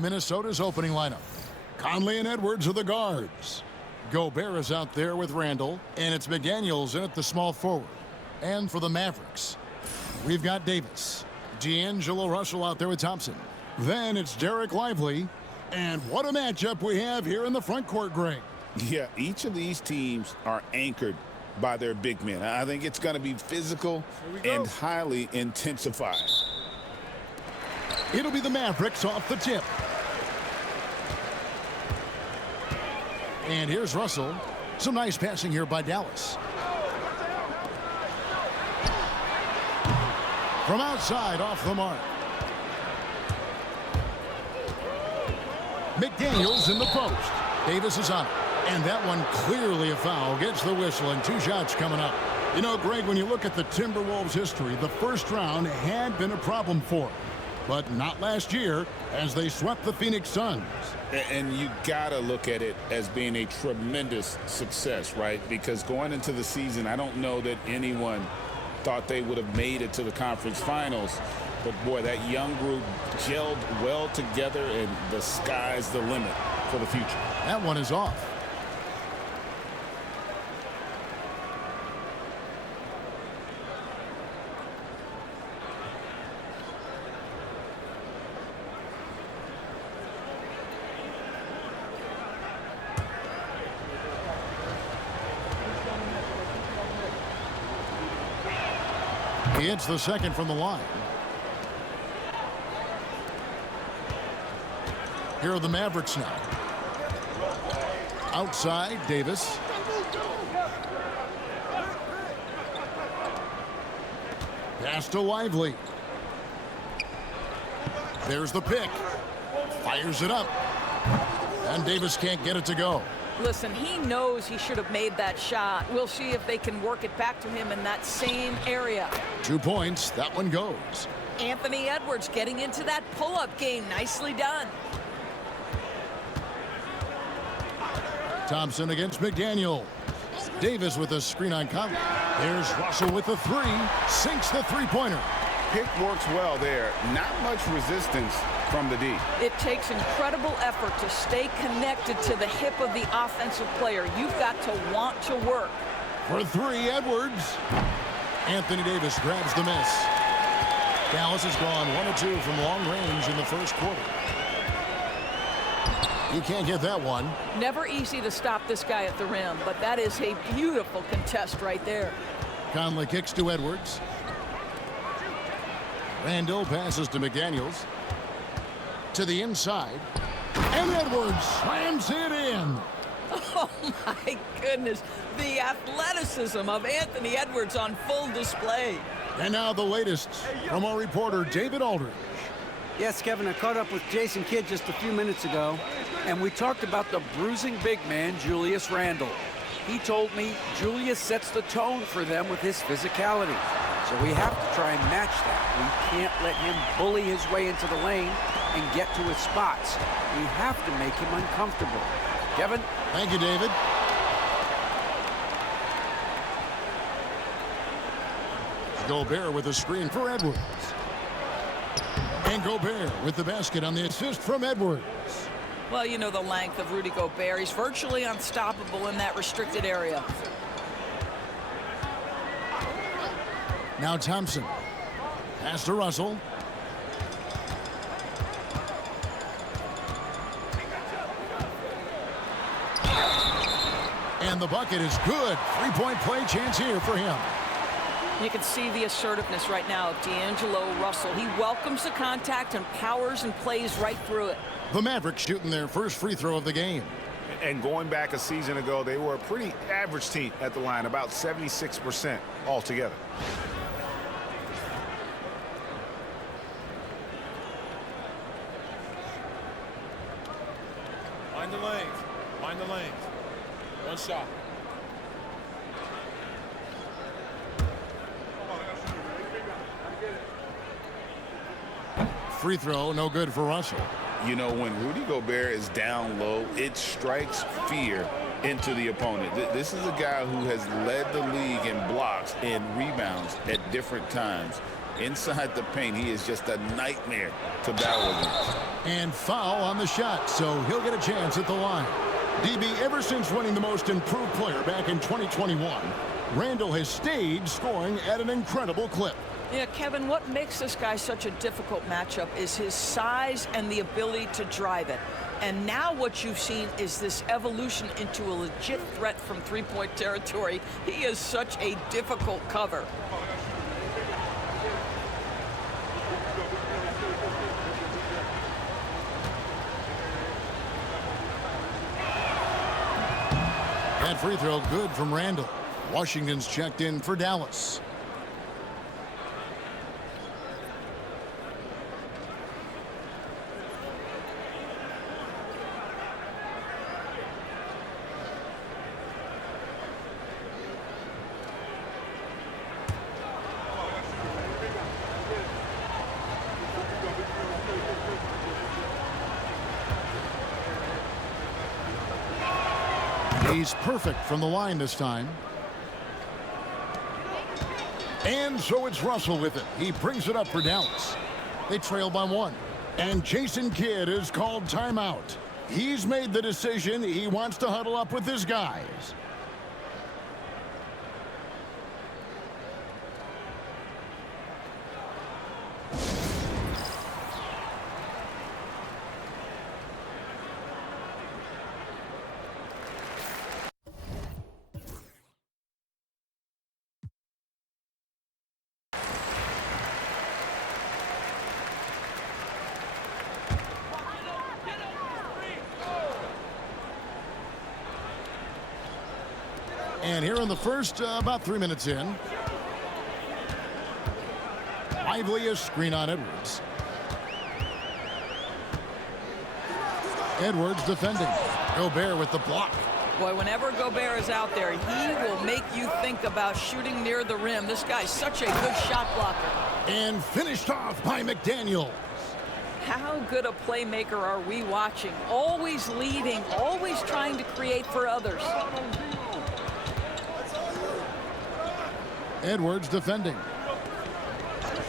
Minnesota's opening lineup. Conley and Edwards are the guards. Gobert is out there with Randall, and it's McDaniels in at the small forward. And for the Mavericks, we've got Davis. D'Angelo Russell out there with Thompson. Then it's Derek Lively. And what a matchup we have here in the front court, Greg. Yeah, each of these teams are anchored by their big men. I think it's going to be physical and highly intensified. It'll be the Mavericks off the tip. And here's Russell. Some nice passing here by Dallas. From outside, off the mark. McDaniels in the post. Davis is on it. And that one clearly a foul. Gets the whistle, and 2 shots coming up. You know, Greg, when you look at the Timberwolves' history, the first round had been a problem for them. But not last year, as they swept the Phoenix Suns. And you got to look at it as being a tremendous success, right? Because going into the season, I don't know that anyone thought they would have made it to the conference finals. But, boy, that young group gelled well together, and the sky's the limit for the future. That one is off. He hits the second from the line. Here are the Mavericks now. Outside, Davis. Pass to Lively. There's the pick. Fires it up. And Davis can't get it to go. Listen, he knows he should have made that shot. We'll see if they can work it back to him in that same area. 2 points. That one goes. Anthony Edwards getting into that pull-up game. Nicely done. Thompson against McDaniel. Davis with a screen on Conley. There's Russell with the 3. Sinks the three-pointer. Pick works well there. Not much resistance from the D. It takes incredible effort to stay connected to the hip of the offensive player. You've got to want to work. For 3, Edwards. Anthony Davis grabs the miss. Dallas has gone 1 of 2 from long range in the first quarter. You can't get that one. Never easy to stop this guy at the rim, but that is a beautiful contest right there. Conley kicks to Edwards. Randall passes to McDaniels. To the inside. And Edwards slams it in. Oh, my goodness. The athleticism of Anthony Edwards on full display. And now the latest from our reporter, David Aldridge. Yes, Kevin, I caught up with Jason Kidd just a few minutes ago, and we talked about the bruising big man, Julius Randle. He told me Julius sets the tone for them with his physicality. So we have to try and match that. We can't let him bully his way into the lane and get to his spots. We have to make him uncomfortable. Kevin? Thank you, David. Gobert with a screen for Edwards. And Gobert with the basket on the assist from Edwards. Well, you know the length of Rudy Gobert. He's virtually unstoppable in that restricted area. Now Thompson. Pass to Russell. And the bucket is good. 3-point play chance here for him. You can see the assertiveness right now of D'Angelo Russell. He welcomes the contact and powers and plays right through it. The Mavericks shooting their first free throw of the game. And going back a season ago, they were a pretty average team at the line, about 76% altogether. Mind the lanes. Mind the lanes. One shot. Free throw, no good for Russell. You know, when Rudy Gobert is down low, it strikes fear into the opponent. This is a guy who has led the league in blocks and rebounds at different times. Inside the paint, he is just a nightmare to battle against. And foul on the shot, so he'll get a chance at the line. DB, ever since winning the most improved player back in 2021, Randall has stayed scoring at an incredible clip. Yeah, Kevin, what makes this guy such a difficult matchup is his size and the ability to drive it. And now what you've seen is this evolution into a legit threat from three-point territory. He is such a difficult cover. That free throw good from Randall. Washington's checked in for Dallas. He's perfect from the line this time. And so it's Russell with it. He brings it up for Dallas. They trail by 1. And Jason Kidd is called timeout. He's made the decision. He wants to huddle up with his guys. And here in the first, about 3 minutes in. Lively a screen on Edwards. Edwards defending. Gobert with the block. Boy, whenever Gobert is out there, he will make you think about shooting near the rim. This guy's such a good shot blocker. And finished off by McDaniels. How good a playmaker are we watching? Always leading, always trying to create for others. Edwards defending.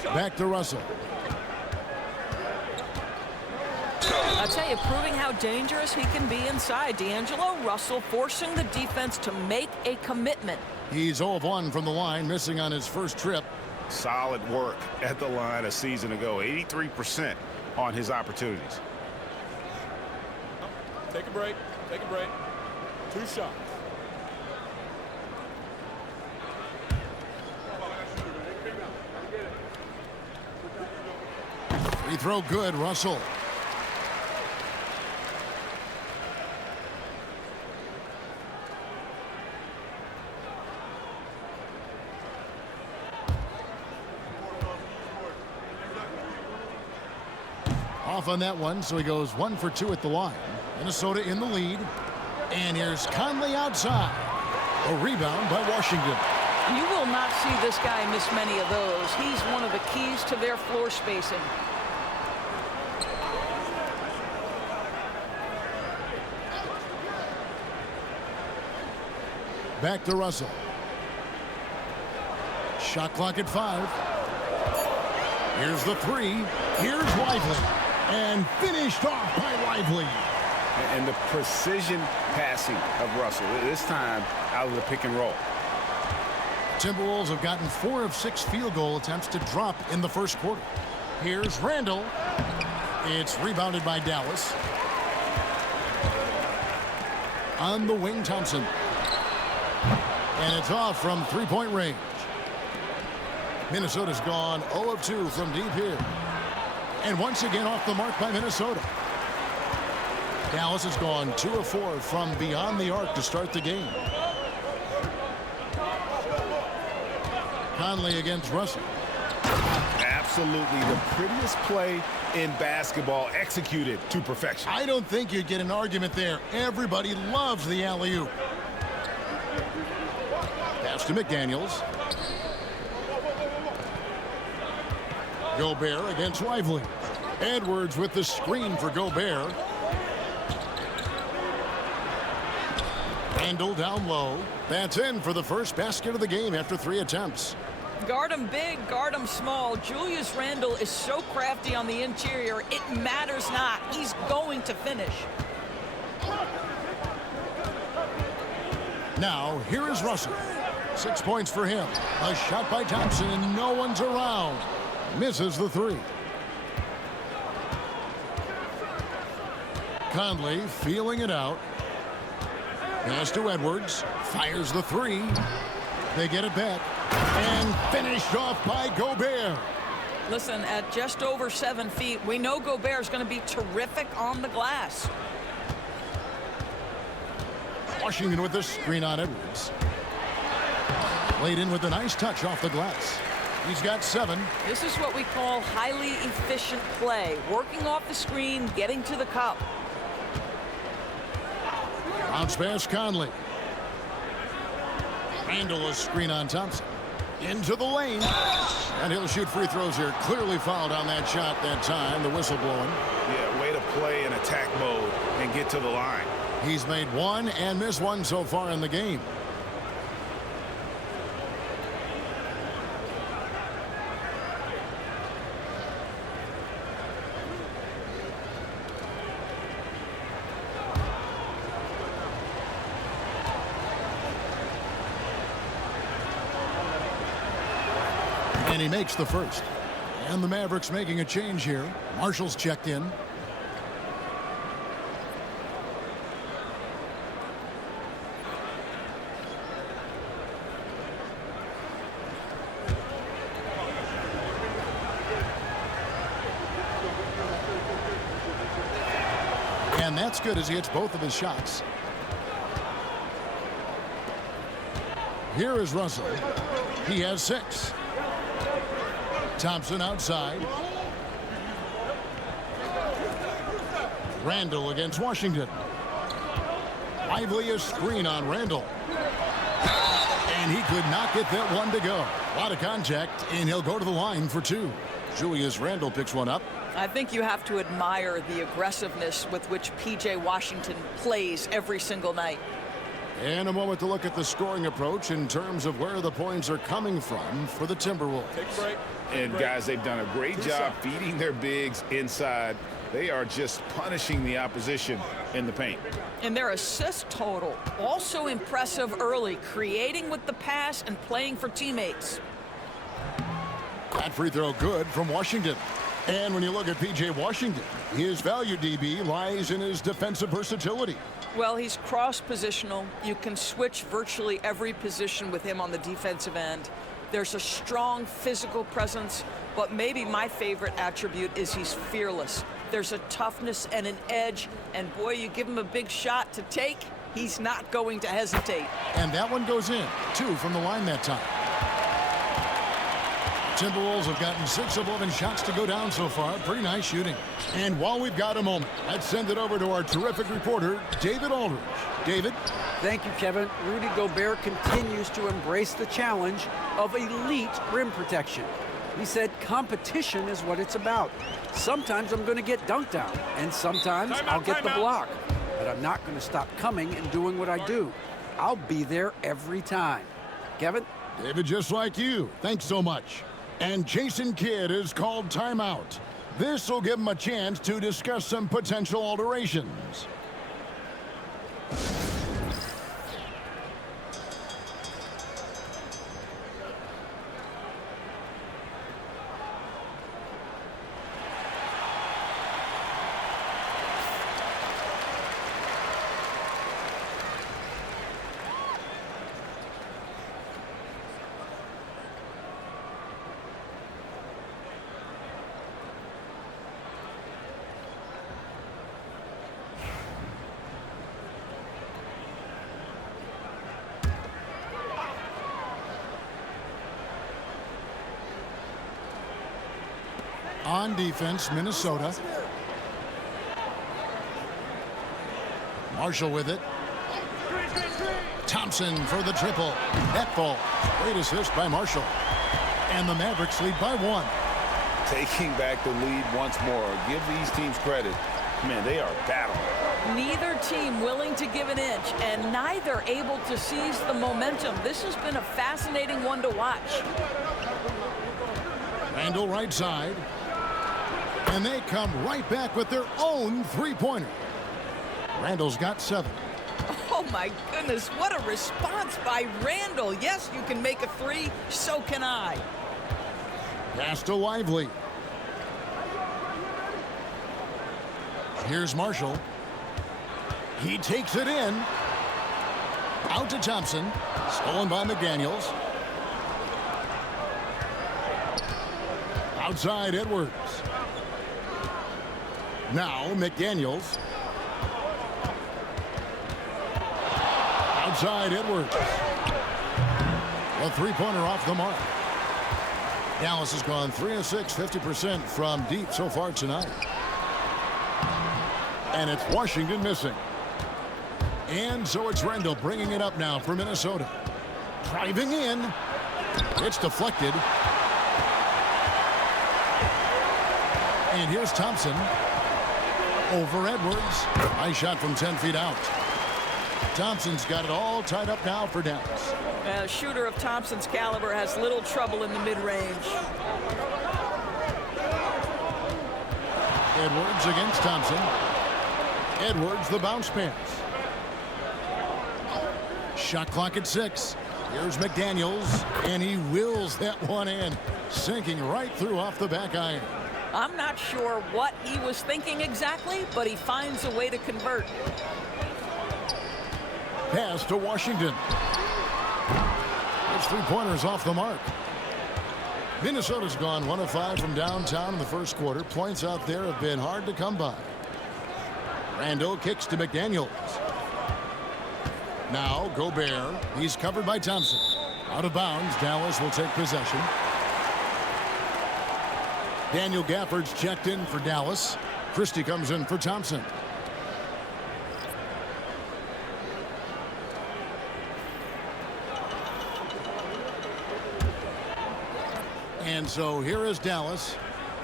Back to Russell. I'll tell you, proving how dangerous he can be inside. D'Angelo Russell forcing the defense to make a commitment. He's 0 of 1 from the line, missing on his first trip. Solid work at the line a season ago. 83% on his opportunities. Take a break. Take a break. 2 shots. Free throw good, Russell. Off on that one, so he goes 1 for 2 at the line. Minnesota in the lead. And here's Conley outside. A rebound by Washington. You will not see this guy miss many of those. He's one of the keys to their floor spacing. Back to Russell. Shot clock at 5. Here's the 3. Here's Lively. And finished off by Lively. And the precision passing of Russell, this time out of the pick and roll. Timberwolves have gotten 4 of 6 field goal attempts to drop in the first quarter. Here's Randall. It's rebounded by Dallas. On the wing, Thompson. And it's off from three-point range. Minnesota's gone 0 of 2 from deep here. And once again off the mark by Minnesota. Dallas has gone 2 of 4 from beyond the arc to start the game. Conley against Russell. Absolutely the prettiest play in basketball, executed to perfection. I don't think you'd get an argument there. Everybody loves the alley-oop. Pass to McDaniels. Gobert against Lively. Edwards with the screen for Gobert. Randall down low. That's in for the first basket of the game after 3 attempts. Guard him big, guard him small. Julius Randle is so crafty on the interior, it matters not. He's going to finish. Now, here is Russell. 6 points for him. A shot by Thompson, and no one's around. Misses the three. Conley feeling it out. Pass to Edwards. Fires the three. They get it back. And finished off by Gobert. Listen, at just over 7 feet, we know Gobert is going to be terrific on the glass. Washington with the screen on Edwards. Laid in with a nice touch off the glass. He's got 7. This is what we call highly efficient play. Working off the screen, getting to the cup. Bounce pass Conley. Randle a screen on Thompson. Into the lane. And he'll shoot free throws here. Clearly fouled on that shot that time. The whistle blowing. Yeah, way to play in attack mode and get to the line. He's made 1 and missed 1 so far in the game. And he makes the first. And the Mavericks making a change here. Marshall's checked in. And that's good as he hits both of his shots. Here is Russell. He has 6. Thompson outside. Randle against Washington. Lively a screen on Randle. And he could not get that one to go. A lot of contact, and he'll go to the line for 2. Julius Randle picks one up. I think you have to admire the aggressiveness with which P.J. Washington plays every single night. And a moment to look at the scoring approach in terms of where the points are coming from for the Timberwolves. Take a break. And guys, they've done a great job feeding their bigs inside. They are just punishing the opposition in the paint. And their assist total, also impressive early, creating with the pass and playing for teammates. That free throw good from Washington. And when you look at P.J. Washington, his value, DB, lies in his defensive versatility. Well, he's cross-positional. You can switch virtually every position with him on the defensive end. There's a strong physical presence, but maybe my favorite attribute is he's fearless. There's a toughness and an edge, and boy, you give him a big shot to take, he's not going to hesitate. And that one goes in. 2 from the line that time. Timberwolves have gotten 6 of 11 shots to go down so far. Pretty nice shooting. And while we've got a moment, let's send it over to our terrific reporter, David Aldridge. David? Thank you, Kevin. Rudy Gobert continues to embrace the challenge of elite rim protection. He said competition is what it's about. Sometimes I'm going to get dunked on, and sometimes I'll get the block. But I'm not going to stop coming and doing what I do. I'll be there every time. Kevin? David, just like you. Thanks so much. And Jason Kidd is called timeout. This will give him a chance to discuss some potential alterations. On defense, Minnesota. Marshall with it. Thompson for the triple. That ball. Great assist by Marshall. And the Mavericks lead by 1. Taking back the lead once more. Give these teams credit. Man, they are battling. Neither team willing to give an inch, and neither able to seize the momentum. This has been a fascinating one to watch. Randall right side. And they come right back with their own three-pointer. Randall's got 7. Oh, my goodness, what a response by Randall. Yes, you can make a 3, so can I. Pass to Lively. Here's Marshall. He takes it in. Out to Thompson. Stolen by McDaniels. Outside Edwards. Now McDaniels. Outside Edwards. A three-pointer off the mark. Dallas has gone 3 of 6, 50% from deep so far tonight. And it's Washington missing. And so it's Randall bringing it up now for Minnesota. Driving in. It's deflected. And here's Thompson. Over Edwards. Nice shot from 10 feet out. Thompson's got it all tied up now for Dallas. A shooter of Thompson's caliber has little trouble in the mid-range. Edwards against Thompson. Edwards the bounce pass. Shot clock at 6. Here's McDaniels, and he wills that one in, sinking right through off the back iron. I'm not sure what he was thinking exactly, but he finds a way to convert. Pass to Washington. His three-pointers off the mark. Minnesota's gone 1 of 5 from downtown in the first quarter. Points out there have been hard to come by. Randall kicks to McDaniels. Now Gobert. He's covered by Thompson. Out of bounds. Dallas will take possession. Daniel Gafford's checked in for Dallas. Christie comes in for Thompson. And so here is Dallas,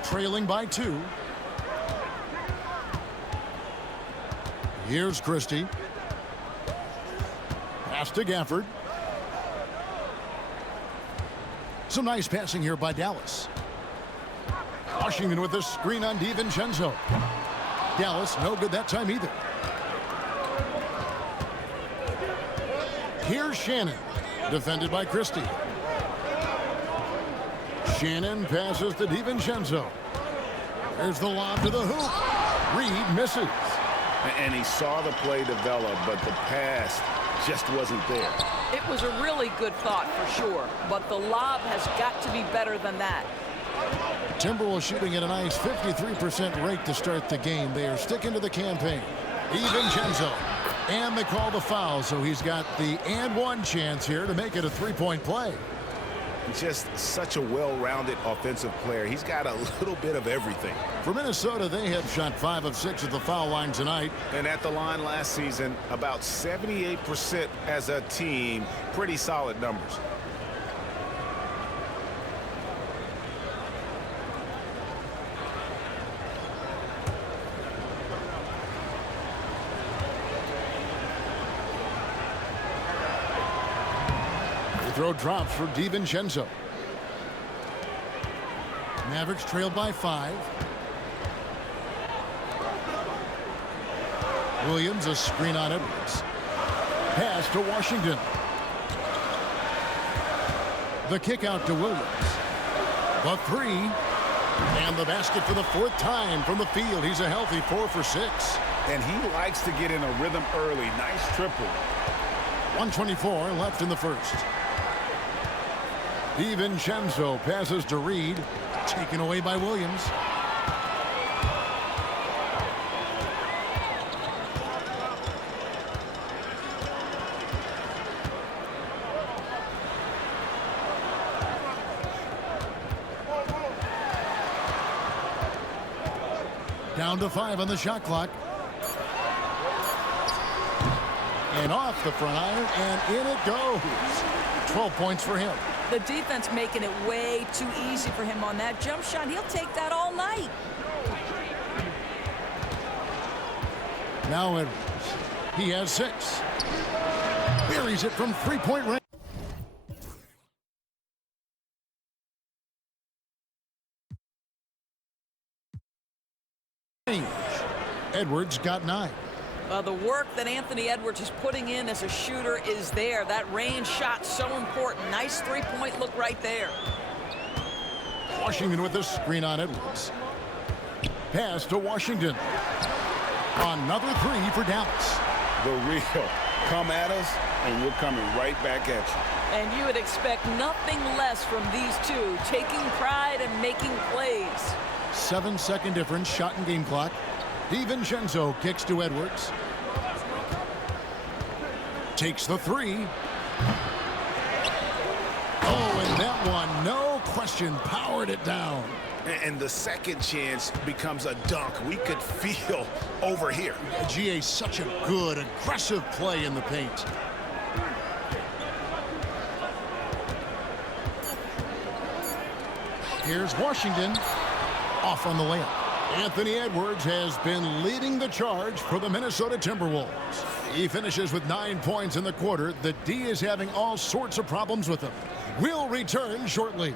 trailing by 2. Here's Christie. Pass to Gafford. Some nice passing here by Dallas. Washington with a screen on DiVincenzo. Dallas no good that time either. Here's Shannon, defended by Christie. Shannon passes to DiVincenzo. There's the lob to the hoop. Reed misses. And he saw the play develop, but the pass just wasn't there. It was a really good thought for sure, but the lob has got to be better than that. Timberwolves shooting at a nice 53% rate to start the game. They are sticking to the campaign. DiVincenzo. And they call the foul, so he's got the and one chance here to make it a three-point play. Just such a well-rounded offensive player. He's got a little bit of everything. For Minnesota, they have shot 5 of 6 at the foul line tonight. And at the line last season, about 78% as a team. Pretty solid numbers. Throw drops for DiVincenzo. Mavericks trailed by 5. Williams a screen on Edwards. Pass to Washington. The kick out to Williams. The 3. And the basket for the 4th time from the field. He's a healthy 4 for 6. And he likes to get in a rhythm early. Nice triple. 1:24 left in the first. DiVincenzo passes to Reed. Taken away by Williams. Down to 5 on the shot clock. And off the front iron, and in it goes. 12 points for him. The defense making it way too easy for him on that jump shot. He'll take that all night. Now Edwards. He has 6. Buries it from three-point range. Edwards got 9. The work that Anthony Edwards is putting in as a shooter is there. That range shot so important. Nice three-point look right there. Washington with the screen on Edwards. Pass to Washington. Another 3 for Dallas. The real. Come at us, and we're coming right back at you. And you would expect nothing less from these two, taking pride and making plays. 7-second difference, shot and game clock. DiVincenzo kicks to Edwards. Takes the 3. Oh, and that one, no question, powered it down. And the second chance becomes a dunk. We could feel over here. GA, such a good, aggressive play in the paint. Here's Washington. Off on the layup. Anthony Edwards has been leading the charge for the Minnesota Timberwolves. He finishes with 9 points in the quarter. The D is having all sorts of problems with him. We'll return shortly.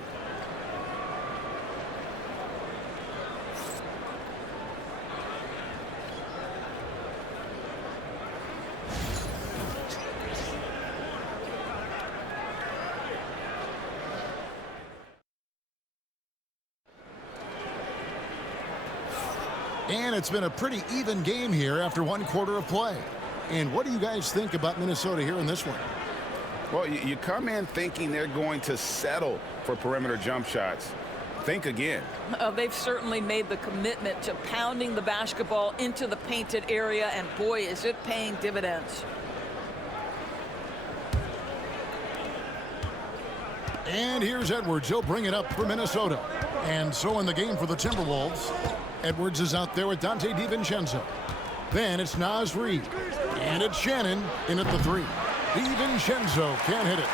And it's been a pretty even game here after 1 quarter of play. And what do you guys think about Minnesota here in this one? Well, you come in thinking they're going to settle for perimeter jump shots. Think again. They've certainly made the commitment to pounding the basketball into the painted area, and boy, is it paying dividends. And here's Edwards. He'll bring it up for Minnesota. And so in the game for the Timberwolves, Edwards is out there with Dante DiVincenzo. Then it's Naz Reid. And it's Shannon in at the 3. DiVincenzo can't hit it.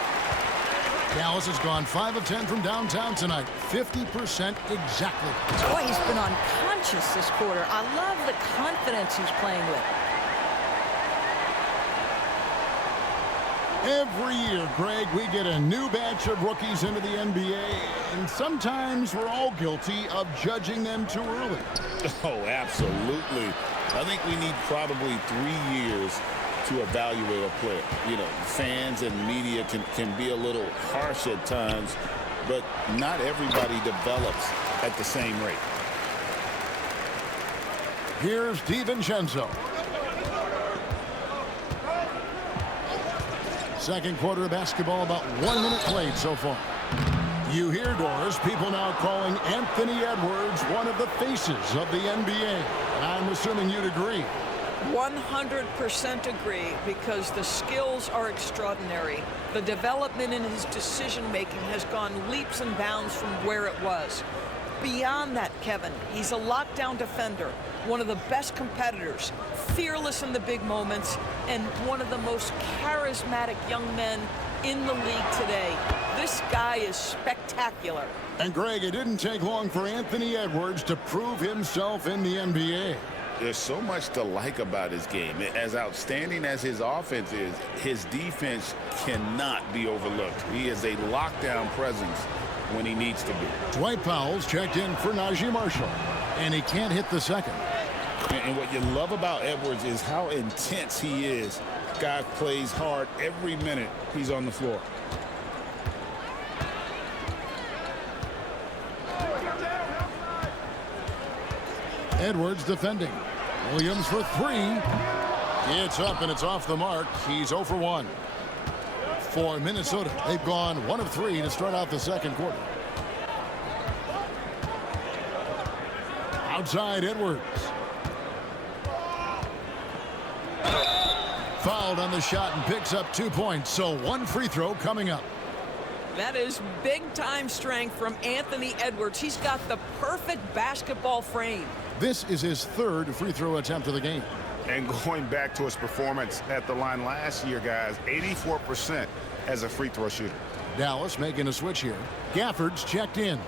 Dallas has gone 5 of 10 from downtown tonight. 50% exactly. Boy, he's been unconscious this quarter. I love the confidence he's playing with. Every year, Greg, we get a new batch of rookies into the NBA, and sometimes we're all guilty of judging them too early. Oh, absolutely. I think we need probably 3 years to evaluate a player. You know, fans and media can be a little harsh at times, but not everybody develops at the same rate. Here's DiVincenzo. Second quarter of basketball, about 1 minute played so far. You hear, Doris, people now calling Anthony Edwards one of the faces of the NBA. And I'm assuming you'd agree. 100% agree, because the skills are extraordinary. The development in his decision-making has gone leaps and bounds from where it was. Beyond that, Kevin, he's a lockdown defender, one of the best competitors, fearless in the big moments, and one of the most charismatic young men in the league today. This guy is spectacular. And Greg, it didn't take long for Anthony Edwards to prove himself in the NBA. There's so much to like about his game. As outstanding as his offense is, his defense cannot be overlooked. He is a lockdown presence when he needs to be. Dwight Powell's checked in for Najee Marshall, and he can't hit the second. And what you love about Edwards is how intense he is. Guy plays hard every minute he's on the floor. Edwards defending. Williams for 3. It's up and it's off the mark. He's 0 for 1. For Minnesota, they've gone 1 of 3 to start out the second quarter. Outside Edwards. Fouled on the shot and picks up 2 points. So 1 free throw coming up. That is big-time strength from Anthony Edwards. He's got the perfect basketball frame. This is his 3rd free throw attempt of the game. And going back to his performance at the line last year, guys, 84% as a free throw shooter. Dallas making a switch here. Gafford's checked in.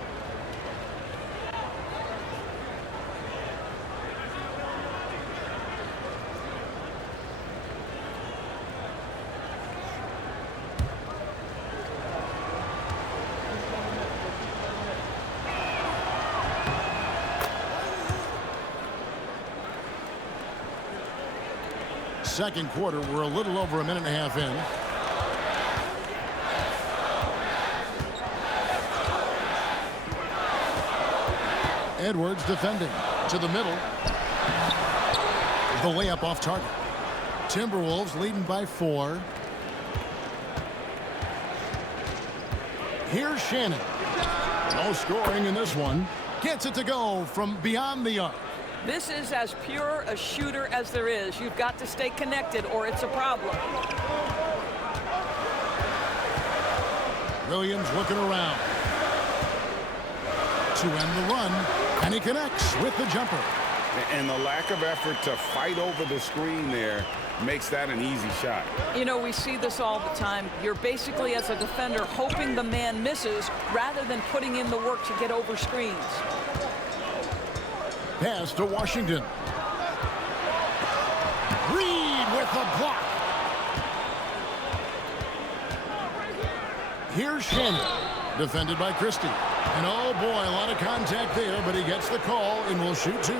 second quarter. We're a little over a minute and a half in. Edwards defending to the middle. The layup off target. Timberwolves leading by 4. Here's Shannon. No scoring in this one. Gets it to go from beyond the arc. This is as pure a shooter as there is. You've got to stay connected or it's a problem. Williams looking around to end the run, and he connects with the jumper. And the lack of effort to fight over the screen there makes that an easy shot. You know, we see this all the time. You're basically, as a defender, hoping the man misses rather than putting in the work to get over screens. Pass to Washington. Reed with the block. Here's Shannon, defended by Christie. And oh boy, a lot of contact there, but he gets the call and will shoot 2.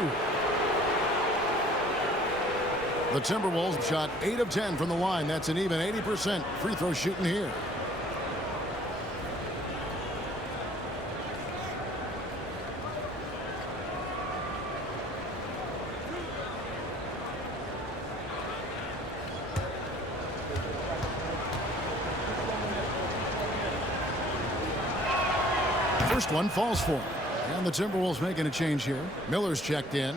The Timberwolves shot 8 of 10 from the line. That's an even 80% free throw shooting here. First one falls for him. And the Timberwolves making a change here. Miller's checked in.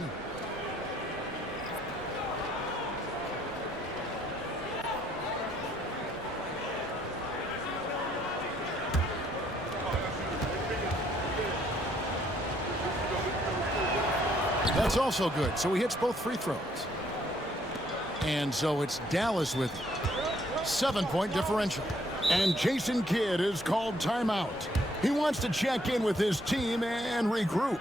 That's also good. So he hits both free throws. And so it's Dallas with it. 7-point differential. And Jason Kidd is called timeout. He wants to check in with his team and regroup.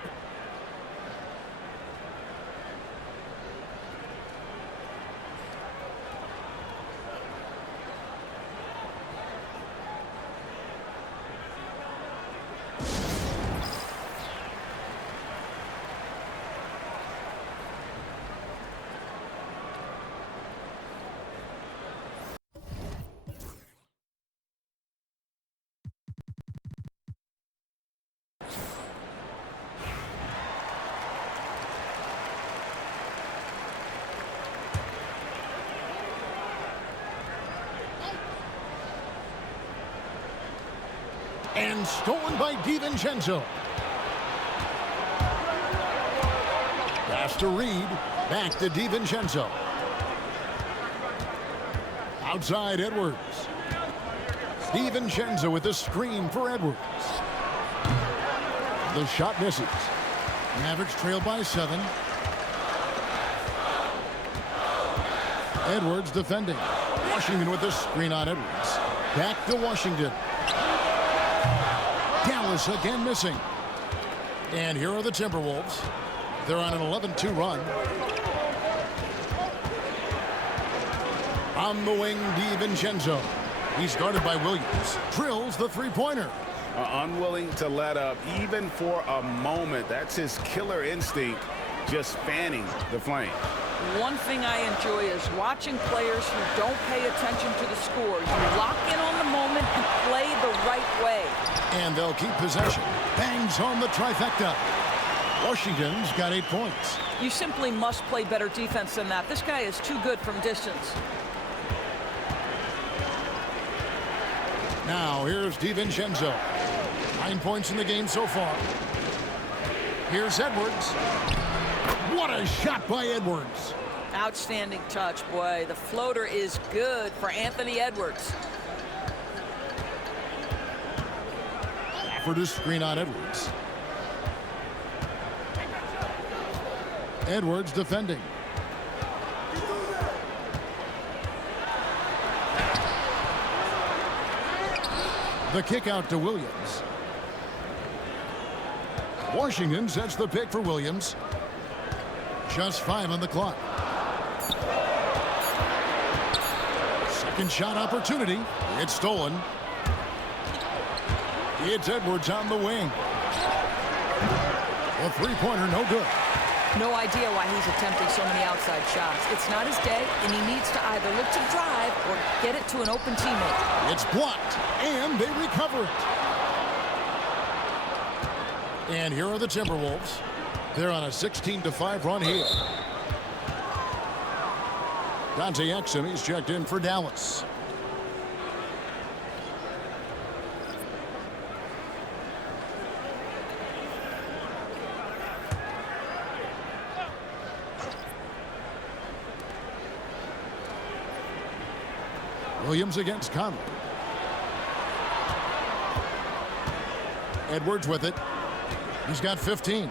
And stolen by DiVincenzo. Pass to Reed. Back to DiVincenzo. Outside Edwards. DiVincenzo with the screen for Edwards. The shot misses. Mavericks trail by 7. Edwards defending. Washington with the screen on Edwards. Back to Washington. Dallas again missing. And here are the Timberwolves. They're on an 11-2 run. On the wing, DiVincenzo. He's guarded by Williams. Drills the three-pointer. Unwilling to let up even for a moment. That's his killer instinct, just fanning the flame. One thing I enjoy is watching players who don't pay attention to the score. You lock in on the moment and play the right way. And they'll keep possession. Bangs home the trifecta. Washington's got 8 points. You simply must play better defense than that. This guy is too good from distance. Now here's DiVincenzo. 9 points in the game so far. Here's Edwards. What a shot by Edwards. Outstanding touch, boy. The floater is good for Anthony Edwards. For the screen on Edwards. Edwards defending. The kick out to Williams. Washington sets the pick for Williams. Just 5 on the clock. Second shot opportunity. It's stolen. It's Edwards on the wing. A three-pointer, no good. No idea why he's attempting so many outside shots. It's not his day, and he needs to either look to drive or get it to an open teammate. It's blocked, and they recover it. And here are the Timberwolves. They're on a 16-5 run here. Dante Exum, he's checked in for Dallas. Williams against Conley. Edwards with it. He's got 15.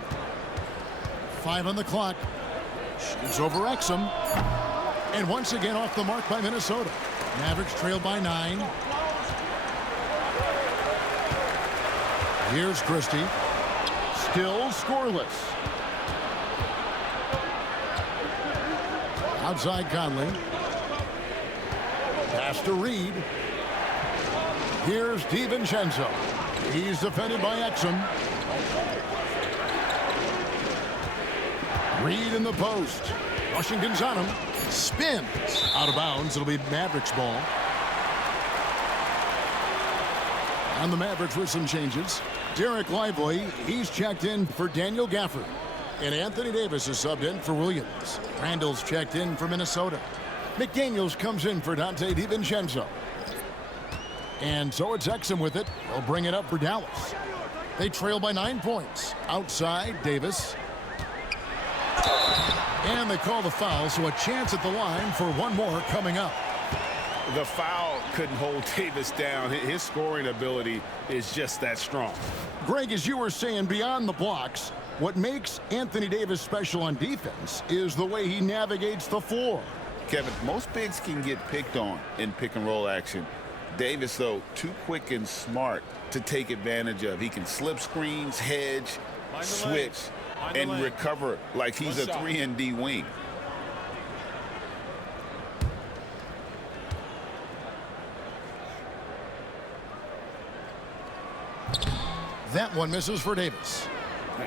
5 on the clock. Shoots over Exum. And once again off the mark by Minnesota. Mavericks trail by 9. Here's Christie. Still scoreless. Outside Conley. Pass to Reed. Here's DiVincenzo. He's defended by Exum. Reed in the post. Washington's on him. Spins. Out of bounds. It'll be Mavericks ball. On the Mavericks with some changes. Derek Lively, he's checked in for Daniel Gafford. And Anthony Davis is subbed in for Williams. Randall's checked in for Minnesota. McDaniels comes in for Dante DiVincenzo. And so it's Exum with it. They'll bring it up for Dallas. They trail by 9 points. Outside, Davis. And they call the foul, so a chance at the line for one more coming up. The foul couldn't hold Davis down. His scoring ability is just that strong. Greg, as you were saying, beyond the blocks, what makes Anthony Davis special on defense is the way he navigates the floor. Kevin, most bigs can get picked on in pick-and-roll action. Davis, though, too quick and smart to take advantage of. He can slip screens, hedge, switch, and recover like he's a 3-and-D wing. That one misses for Davis.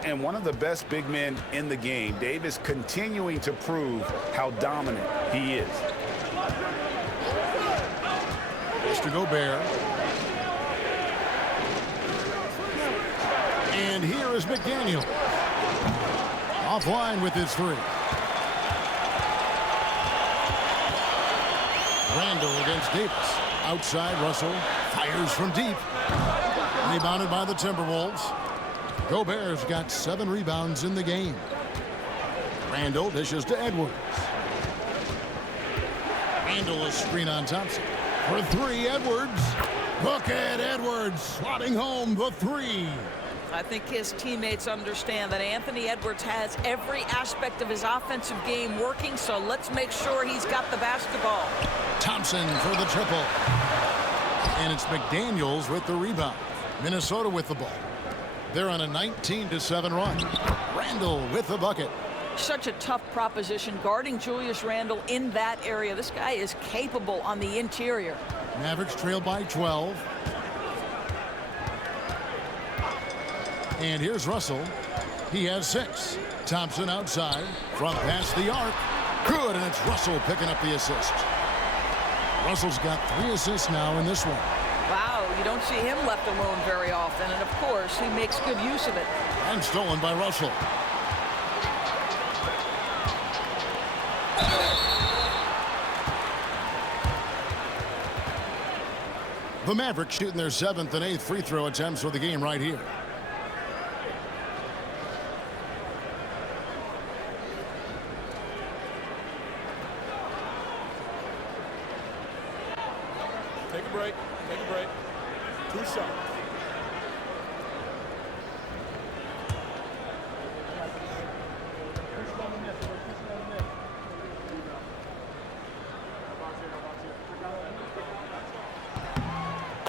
And one of the best big men in the game, Davis continuing to prove how dominant he is. To Gobert. And here is McDaniel. Offline with his 3. Randall against Davis. Outside, Russell fires from deep. Rebounded by the Timberwolves. Gobert's got 7 rebounds in the game. Randall dishes to Edwards. Randall is screen on Thompson. For 3, Edwards. Bucket, Edwards slotting home the 3. I think his teammates understand that Anthony Edwards has every aspect of his offensive game working, so let's make sure he's got the basketball. Thompson for the triple. And it's McDaniels with the rebound. Minnesota with the ball. They're on a 19-7 run. Randall with the bucket. Such a tough proposition guarding Julius Randle in that area. This guy is capable on the interior. Mavericks trail by 12. And here's Russell. He has 6. Thompson outside from past the arc. Good, and it's Russell picking up the assist. Russell's got 3 assists now in this one. Wow, you don't see him left alone very often, and of course he makes good use of it. And stolen by Russell. The Mavericks shooting their 7th and 8th free throw attempts for the game right here. Take a break. Take a break. 2 shots.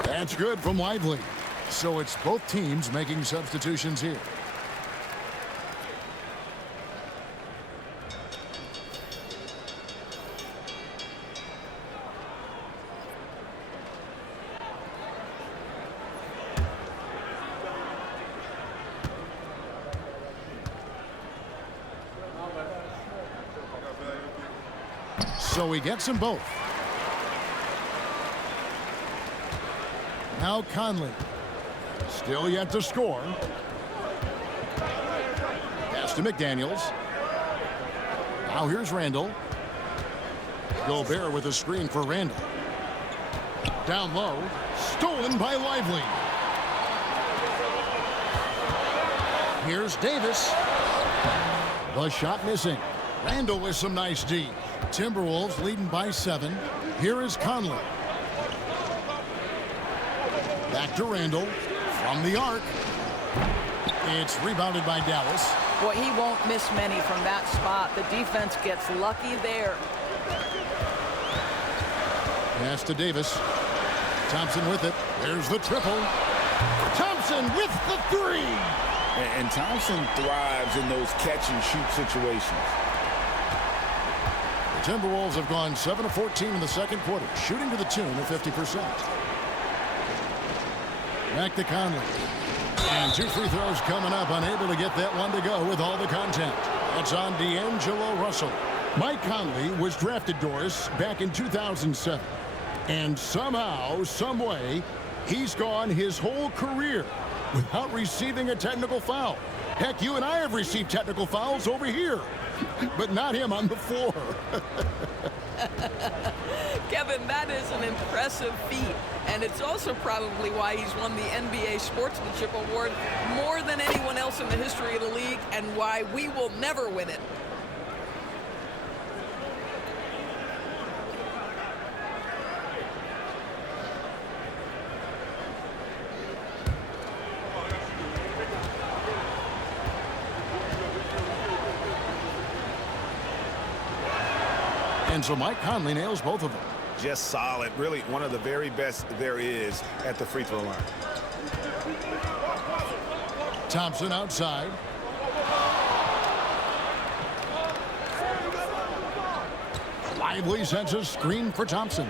That's good from Lively. So it's both teams making substitutions here. So he gets them both. Now Conley. Still yet to score. Pass to McDaniels. Now here's Randall. Gobert with a screen for Randall. Down low. Stolen by Lively. Here's Davis. The shot missing. Randall with some nice D. Timberwolves leading by 7. Here is Conley. Back to Randall. From the arc. It's rebounded by Dallas. Boy, he won't miss many from that spot. The defense gets lucky there. Pass to Davis. Thompson with it. There's the triple. Thompson with the 3. And Thompson thrives in those catch-and-shoot situations. The Timberwolves have gone 7 of 14 in the second quarter, shooting to the tune of 50%. Back to Conley. And 2 free throws coming up, unable to get that one to go with all the contact. That's on D'Angelo Russell. Mike Conley was drafted, Doris, back in 2007. And somehow, some way, he's gone his whole career without receiving a technical foul. Heck, you and I have received technical fouls over here, but not him on the floor. Kevin, that is an impressive feat, and it's also probably why he's won the NBA Sportsmanship Award more than anyone else in the history of the league, and why we will never win it. And so Mike Conley nails both of them. Just solid. Really one of the very best there is at the free throw line. Thompson outside. Lively sends a screen for Thompson.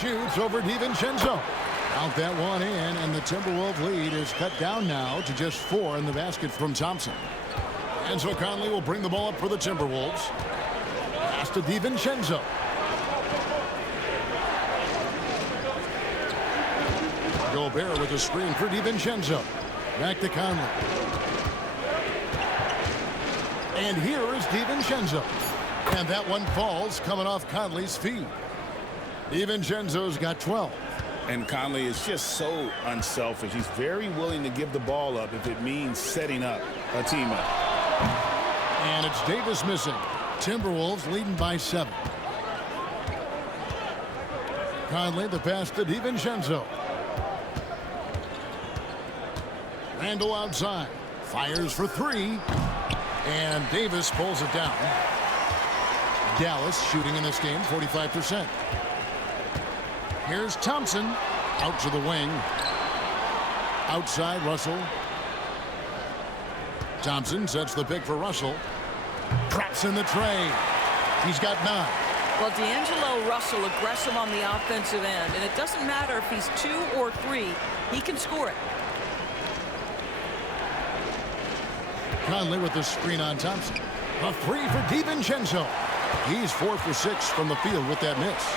Shoots over DiVincenzo. Out that one in, and the Timberwolves lead is cut down now to just 4 in the basket from Thompson. And so Conley will bring the ball up for the Timberwolves. Pass to DiVincenzo. Gobert with a screen for DiVincenzo. Back to Conley. And here is DiVincenzo. And that one falls coming off Conley's feet. DiVincenzo's got 12. And Conley is just so unselfish. He's very willing to give the ball up if it means setting up a teammate. And it's Davis missing. Timberwolves leading by 7. Conley the pass to DiVincenzo. Randall outside. Fires for 3. And Davis pulls it down. Dallas shooting in this game 45%. Here's Thompson. Out to the wing. Outside Russell. Thompson sets the pick for Russell. Traps in the tray. He's got 9. Well, D'Angelo Russell aggressive on the offensive end, and it doesn't matter if he's 2 or 3, he can score it. Conley with the screen on Thompson. A 3 for DiVincenzo. He's 4 for 6 from the field with that miss.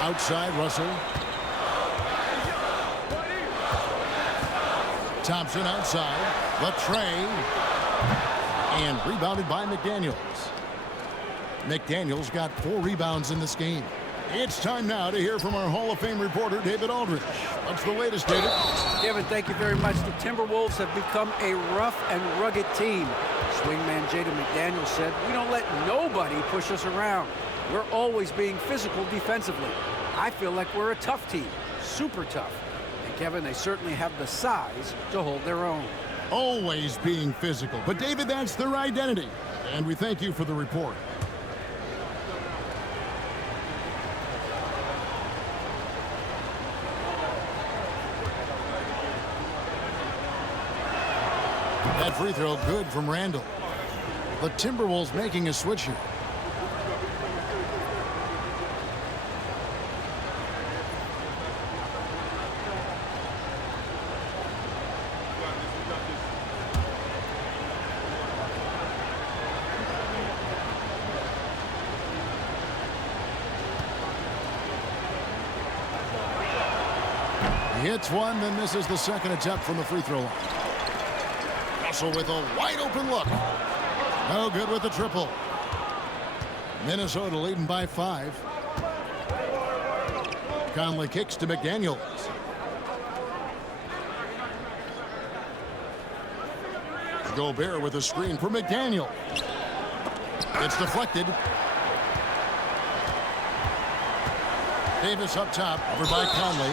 Outside Russell. Thompson outside. The tray. And rebounded by McDaniels. McDaniels got 4 rebounds in this game. It's time now to hear from our Hall of Fame reporter, David Aldridge. What's the latest, David? Kevin, thank you very much. The Timberwolves have become a rough and rugged team. Swingman Jaden McDaniels said, "We don't let nobody push us around. We're always being physical defensively. I feel like we're a tough team, super tough." And Kevin, they certainly have the size to hold their own. Always being physical. But David, that's their identity. And we thank you for the report. That free throw good from Randall. The Timberwolves making a switch here. hits one, then misses the second attempt from the free throw line. Russell with a wide open look. No good with the triple. Minnesota leading by 5. Conley kicks to McDaniels. Gobert with a screen for McDaniel. It's deflected. Davis up top, over by Conley.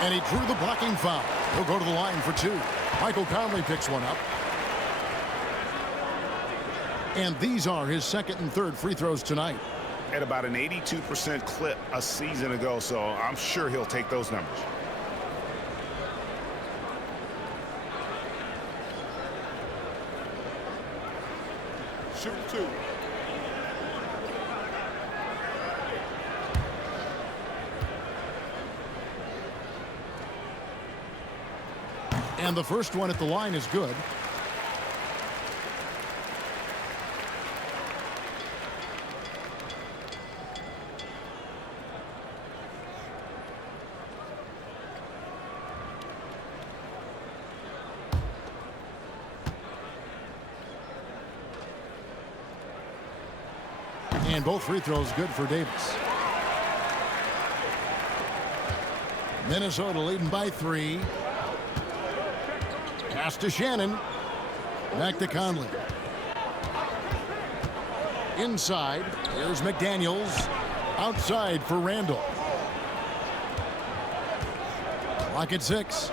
And he drew the blocking foul. He'll go to the line for 2. Michael Conley picks one up. And these are his second and third free throws tonight. At about an 82% clip a season ago, so I'm sure he'll take those numbers. Shoot 2. And the first one at the line is good. And both free throws good for Davis. Minnesota leading by 3. Pass to Shannon. Back to Conley. Inside. Here's McDaniels. Outside for Randall. Clock at 6.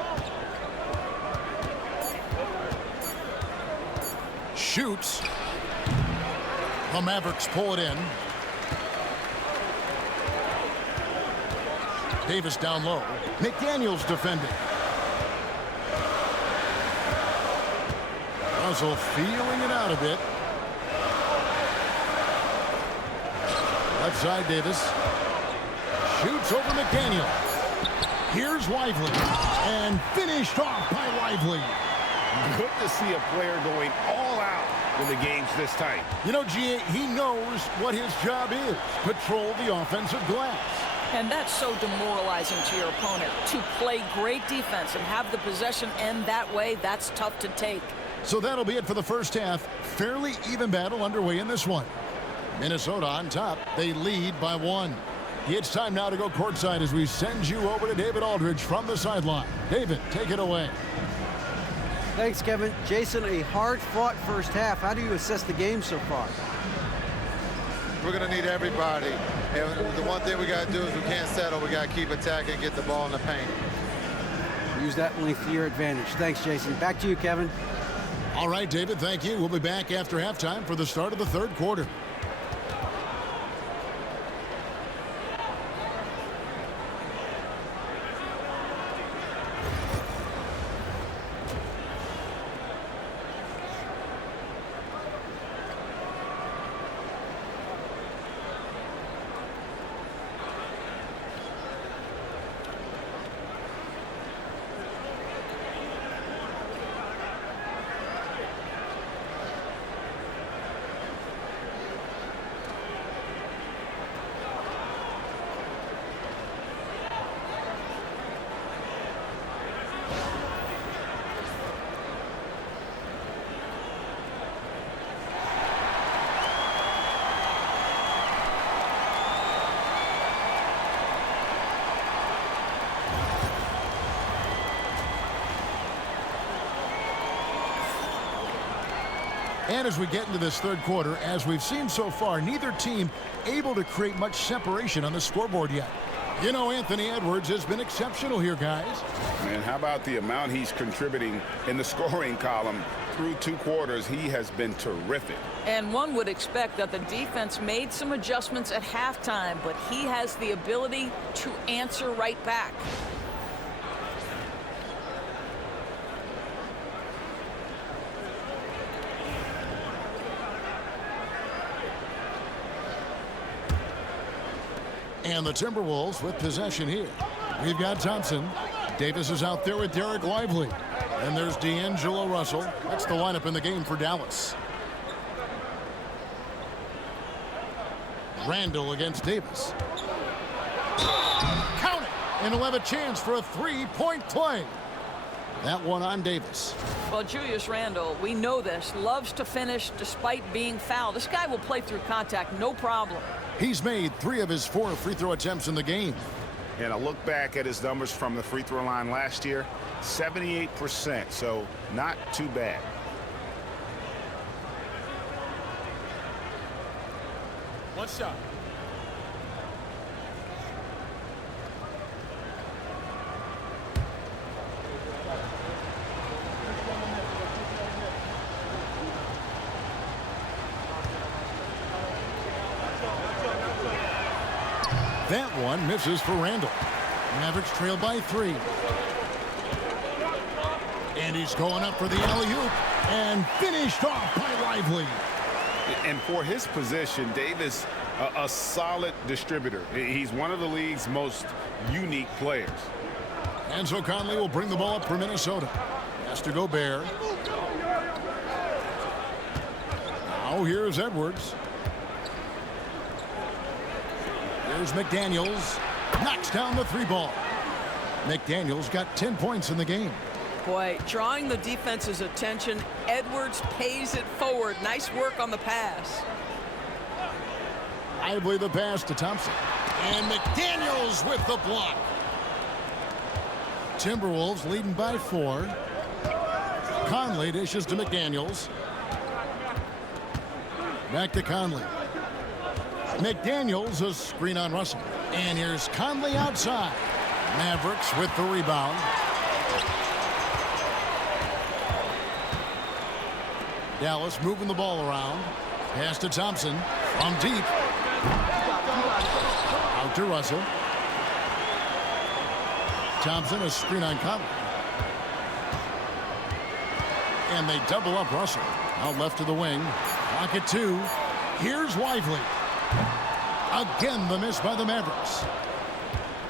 Shoots. The Mavericks pull it in. Davis down low. McDaniels defending. Russell feeling it out a bit. Left side, Davis. Shoots over McDaniel. Here's Lively. And finished off by Lively. Good to see a player going all out when the game's this tight. You know, G.A., he knows what his job is. Patrol the offensive glass. And that's so demoralizing to your opponent. To play great defense and have the possession end that way, that's tough to take. So that'll be it for the first half. Fairly even battle underway in this one. Minnesota on top. They lead by 1. It's time now to go courtside as we send you over to David Aldridge from the sideline. David, take it away. Thanks, Kevin. Jason, a hard-fought first half. How do you assess the game so far? We're going to need everybody. And the one thing we got to do is we can't settle. We got to keep attacking and get the ball in the paint. Use that length to your advantage. Thanks, Jason. Back to you, Kevin. All right, David, thank you. We'll be back after halftime for the start of the third quarter. And as we get into this third quarter, as we've seen so far, neither team able to create much separation on the scoreboard yet. You know, Anthony Edwards has been exceptional here, guys. Man, how about the amount he's contributing in the scoring column? Through 2 quarters, he has been terrific. And one would expect that the defense made some adjustments at halftime, but he has the ability to answer right back. And the Timberwolves with possession here. We've got Thompson. Davis is out there with Derek Lively. And there's D'Angelo Russell. That's the lineup in the game for Dallas. Randall against Davis. Count it! And he'll have a chance for a three-point play. That one on Davis. Well, Julius Randle, we know this, loves to finish despite being fouled. This guy will play through contact, no problem. He's made 3 of his 4 free throw attempts in the game. And a look back at his numbers from the free throw line last year, 78%, so not too bad. One shot. That one misses for Randle. Mavericks trail by 3. And he's going up for the alley-oop and finished off by Lively. And for his position, Davis, a solid distributor. He's one of the league's most unique players. And so Conley will bring the ball up for Minnesota. Has to Gobert. Now here's Edwards. Here's McDaniels. Knocks down the 3 ball. McDaniels got 10 points in the game. Boy, drawing the defense's attention, Edwards pays it forward. Nice work on the pass. Lively the pass to Thompson. And McDaniels with the block. Timberwolves leading by 4. Conley dishes to McDaniels. Back to Conley. McDaniels, a screen on Russell. And here's Conley outside. Mavericks with the rebound. Dallas moving the ball around. Pass to Thompson from deep. Out to Russell. Thompson, a screen on Conley. And they double up Russell. Out left to the wing. Pocket 2. Here's Lively. Again, the miss by the Mavericks.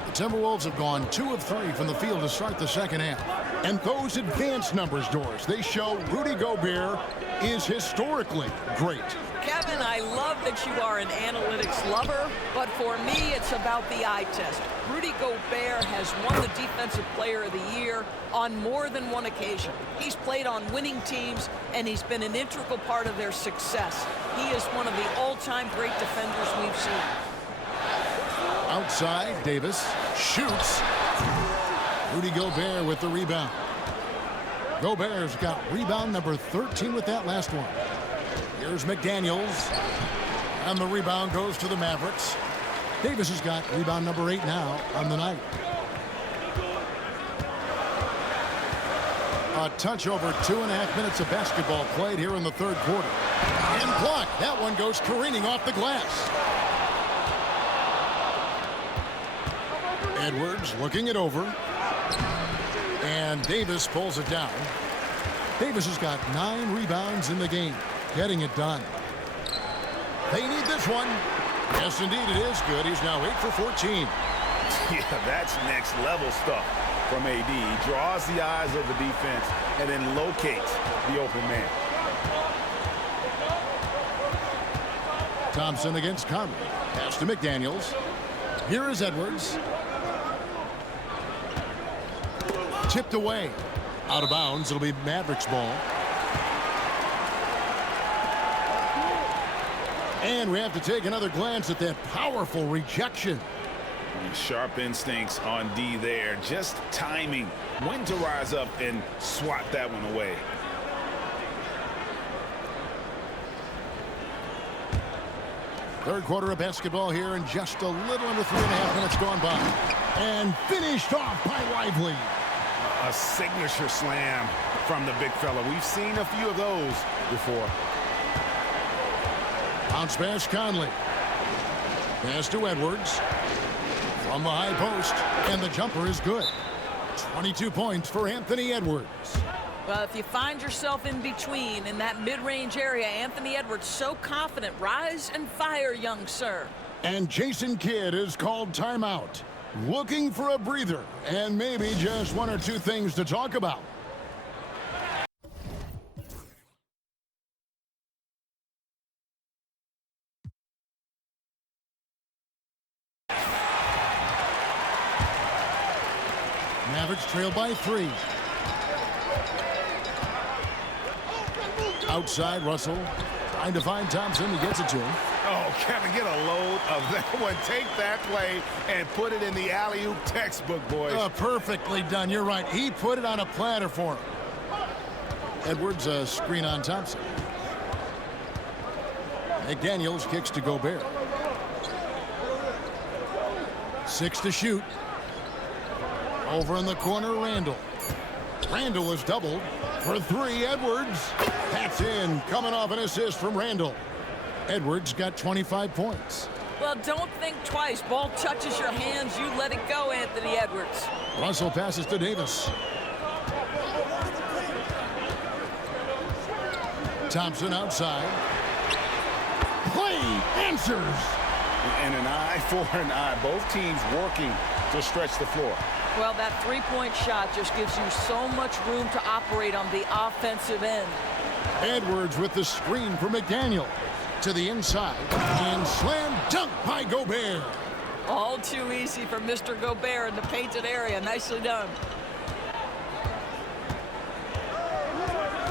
The Timberwolves have gone 2 of 3 from the field to start the second half. And those advanced numbers, Doris, they show Rudy Gobert is historically great. Kevin, I love that you are an analytics lover, but for me, it's about the eye test. Rudy Gobert has won the Defensive Player of the Year on more than one occasion. He's played on winning teams, and he's been an integral part of their success. He is one of the all-time great defenders we've seen. Outside, Davis shoots. Rudy Gobert with the rebound. Gobert's got rebound number 13 with that last one. Here's McDaniels. And the rebound goes to the Mavericks. Davis has got rebound number 8 now on the night. A touch over 2.5 minutes of basketball played here in the third quarter. And blocked. That one goes careening off the glass. Edwards looking it over. And Davis pulls it down. Davis has got 9 rebounds in the game. Getting it done. They need this one. Yes, indeed, it is good. He's now 8 for 14. Yeah, that's next level stuff from AD. He draws the eyes of the defense and then locates the open man. Thompson against Conley. Pass to McDaniels. Here is Edwards. Tipped away. Out of bounds. It'll be Mavericks ball. And we have to take another glance at that powerful rejection. Sharp instincts on D there. Just timing when to rise up and swat that one away. Third quarter of basketball here, and just a little under 3.5 minutes gone by. And finished off by Lively. A signature slam from the big fella. We've seen a few of those before. Bounce pass Conley. Pass to Edwards. From the high post, and the jumper is good. 22 points for Anthony Edwards. Well, if you find yourself in between in that mid-range area, Anthony Edwards so confident. Rise and fire, young sir. And Jason Kidd is called timeout. Looking for a breather and maybe just 1 or 2 things to talk about. Mavericks trail by 3. Outside, Russell trying to find Thompson. He gets it to him. Oh, Kevin, get a load of that one. Take that play and put it in the alley-oop textbook, boys. Perfectly done. You're right. He put it on a platter for him. Edwards, a screen on Thompson. McDaniels kicks to Gobert. 6 to shoot. Over in the corner, Randall. Randall is doubled for 3. Edwards. That's in. Coming off an assist from Randall. Edwards got 25 points. Well, don't think twice. Ball touches your hands, you let it go, Anthony Edwards. Russell passes to Davis. Thompson outside. Play answers. And an eye for an eye. Both teams working to stretch the floor. Well, that three-point shot just gives you so much room to operate on the offensive end. Edwards with the screen for McDaniel. To the inside. And slam dunk by Gobert. All too easy for Mr. Gobert in the painted area. Nicely done.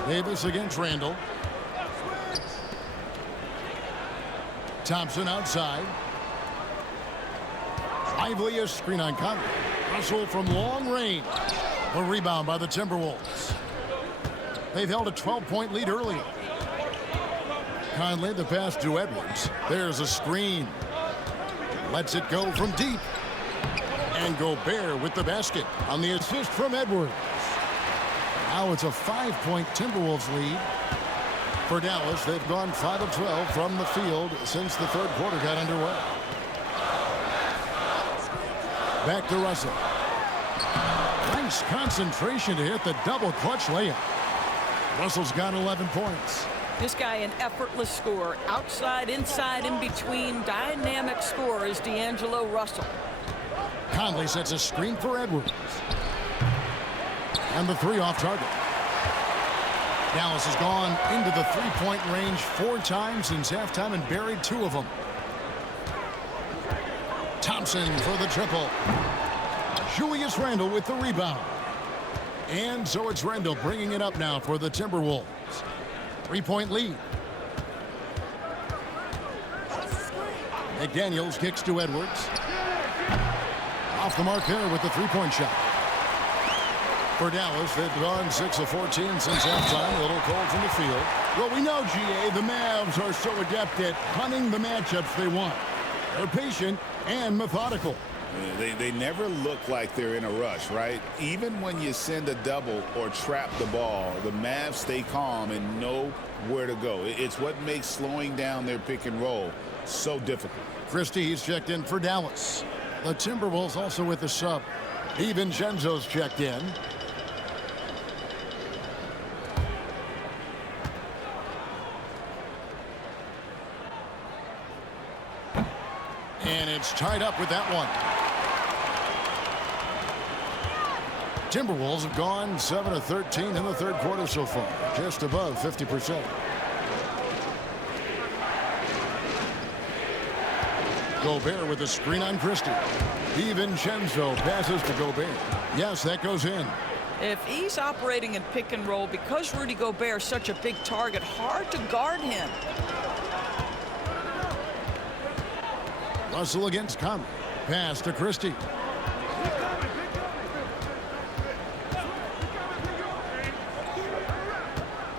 Davis against Randall. Thompson outside. Lively a screen on Conley. Russell from long range. A rebound by the Timberwolves. They've held a 12-point lead earlier. Conley the pass to Edwards. There's a screen. Lets it go from deep. And Gobert with the basket on the assist from Edwards. Now it's a 5-point Timberwolves lead. For Dallas, they've gone 5 of 12 from the field since the third quarter got underway. Back to Russell. Nice concentration to hit the double clutch layup. Russell's got 11 points. This guy an effortless scorer. Outside, inside, in between. Dynamic scorer is D'Angelo Russell. Conley sets a screen for Edwards. And the 3 off target. Dallas has gone into the 3-point range 4 times since halftime and buried 2 of them. Thompson for the triple. Julius Randle with the rebound. And so it's Randle bringing it up now for the Timberwolves. 3-point lead. McDaniels kicks to Edwards. Off the mark there with the 3-point shot. For Dallas, they've gone 6 of 14 since halftime. A little cold from the field. Well, we know, GA, the Mavs are so adept at hunting the matchups they want. They're patient and methodical. They never look like they're in a rush, right? Even when you send a double or trap the ball, the Mavs stay calm and know where to go. It's what makes slowing down their pick and roll so difficult. Christie, he's checked in for Dallas. The Timberwolves also with the sub. DiVincenzo's checked in. And it's tied up with that one. Timberwolves have gone 7 of 13 in the third quarter so far, just above 50%. Gobert with a screen on Christie. DiVincenzo passes to Gobert. Yes, that goes in. If he's operating in pick and roll, because Rudy Gobert is such a big target, hard to guard him. Russell against Conley. Pass to Christie.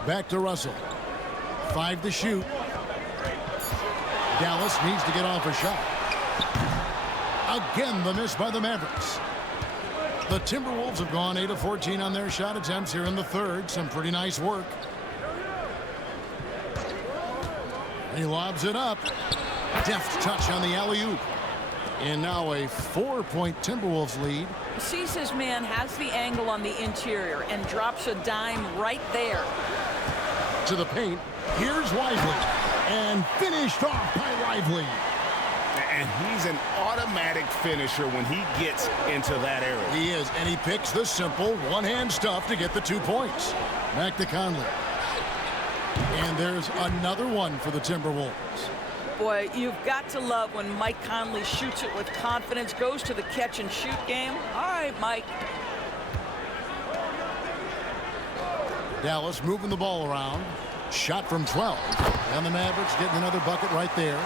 Back to Russell. 5 to shoot. Dallas needs to get off a shot. Again, the miss by the Mavericks. The Timberwolves have gone 8 of 14 on their shot attempts here in the third. Some pretty nice work. He lobs it up. Deft touch on the alley-oop. And now a 4-point Timberwolves lead. Sees his man, has the angle on the interior, and drops a dime right there. To the paint. Here's Lively. And finished off by Lively. And he's an automatic finisher when he gets into that area. He is, and he picks the simple one-hand stuff to get the 2 points. Back to Conley. And there's another one for the Timberwolves. Boy, you've got to love when Mike Conley shoots it with confidence, goes to the catch-and-shoot game. All right, Mike. Dallas moving the ball around. Shot from 12. And the Mavericks getting another bucket right there.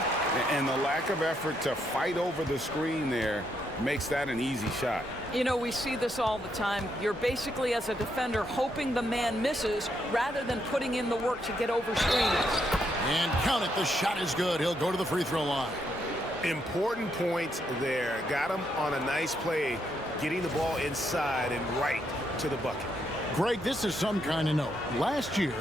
And the lack of effort to fight over the screen there makes that an easy shot. You know, we see this all the time. You're basically, as a defender, hoping the man misses rather than putting in the work to get over screens. And count it. The shot is good. He'll go to the free throw line. Important points there. Got him on a nice play, getting the ball inside and right to the bucket. Greg, this is some kind of note. Last year,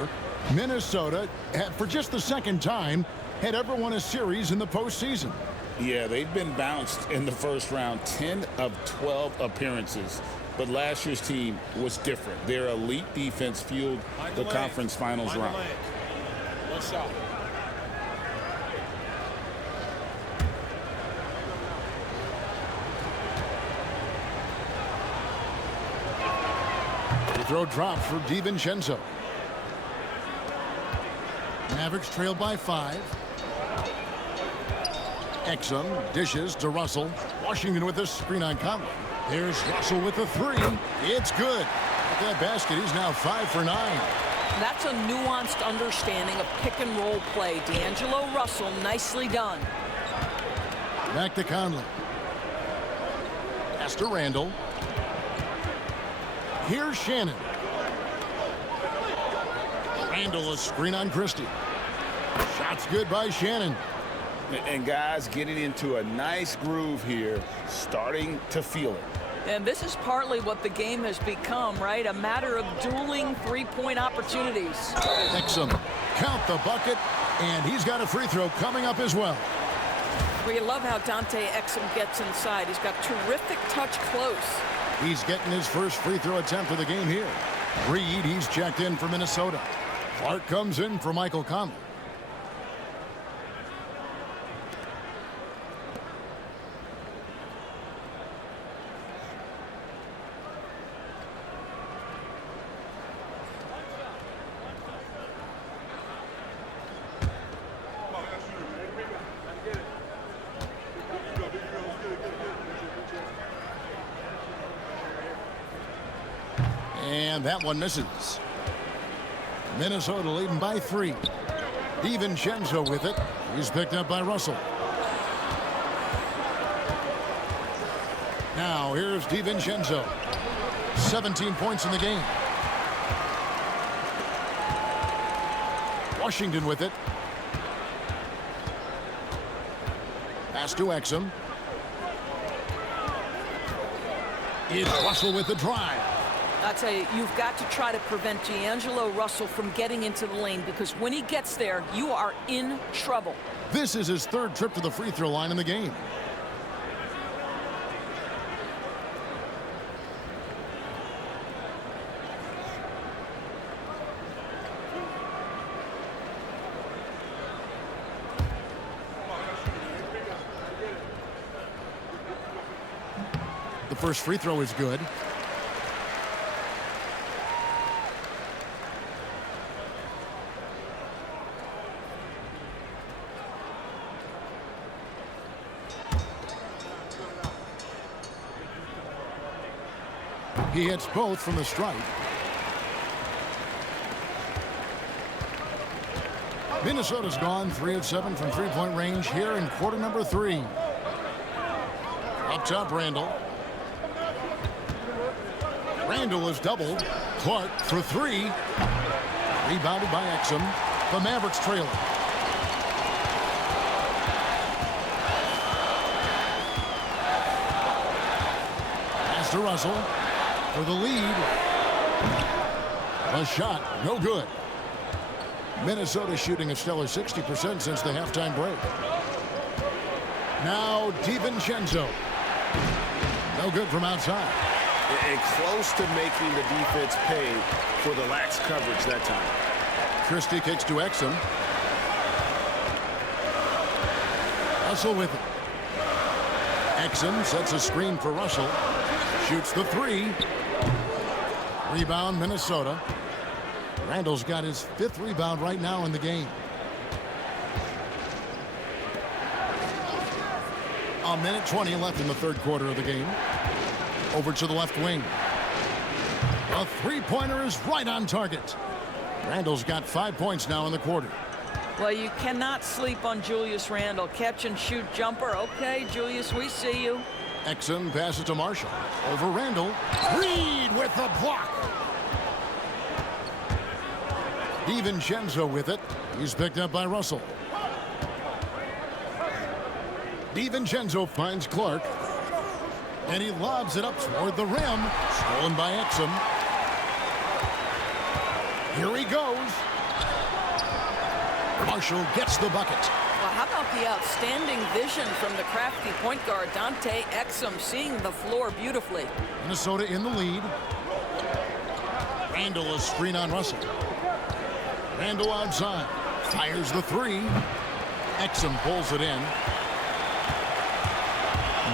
Minnesota, for just the second time, had ever won a series in the postseason. Yeah, they've been bounced in the first round, 10 of 12 appearances. But last year's team was different. Their elite defense fueled the conference finals run. No shot. The throw drops for DiVincenzo. Mavericks trailed by 5. Exum dishes to Russell. Washington with a screen on Conley. There's Russell with the 3. It's good. At that basket, he's now 5 for 9. That's a nuanced understanding of pick and roll play. D'Angelo Russell, nicely done. Back to Conley. Pass to Randall. Here's Shannon. Randall, a screen on Christie. Shot's good by Shannon. And guys getting into a nice groove here, starting to feel it. And this is partly what the game has become, right? A matter of dueling three-point opportunities. Exum, count the bucket, and he's got a free throw coming up as well. We love how Dante Exum gets inside. He's got terrific touch close. He's getting his first free throw attempt of the game here. Reed, he's checked in for Minnesota. Clark comes in for Michael Conley. And that one misses. Minnesota leading by 3. DiVincenzo with it. He's picked up by Russell. Now here's DiVincenzo. 17 points in the game. Washington with it. Pass to Exum. It's Russell with the drive. I tell you, you've got to try to prevent D'Angelo Russell from getting into the lane, because when he gets there, you are in trouble. This is his 3rd trip to the free throw line in the game. The first free throw is good. He hits both from the stripe. Minnesota's gone 3 of 7 from three-point range here in quarter number 3. Up top, Randall. Randall is doubled. Clark for 3. Rebounded by Exum. The Mavericks trail. Pass to Russell for the lead. A shot, no good. Minnesota shooting a stellar 60% since the halftime break. Now DiVincenzo. No good from outside. And close to making the defense pay for the lax coverage that time. Christie kicks to Exum. Russell with it. Exum sets a screen for Russell. Shoots the 3. Rebound, Minnesota. Randall's got his 5th rebound right now in the game. A minute 20 left in the 3rd quarter of the game. Over to the left wing. A 3-pointer is right on target. Randle's got 5 points now in the quarter. Well, you cannot sleep on Julius Randle. Catch and shoot jumper. Okay, Julius, we see you. Exum passes to Marshall. Over Randle. Reed with the block. DiVincenzo with it. He's picked up by Russell. DiVincenzo finds Clark. And he lobs it up toward the rim. Stolen by Exum. Here he goes. Marshall gets the bucket. Well, how about the outstanding vision from the crafty point guard, Dante Exum, seeing the floor beautifully. Minnesota in the lead. Randle a screen on Russell. Randle outside. Fires the three. Exum pulls it in.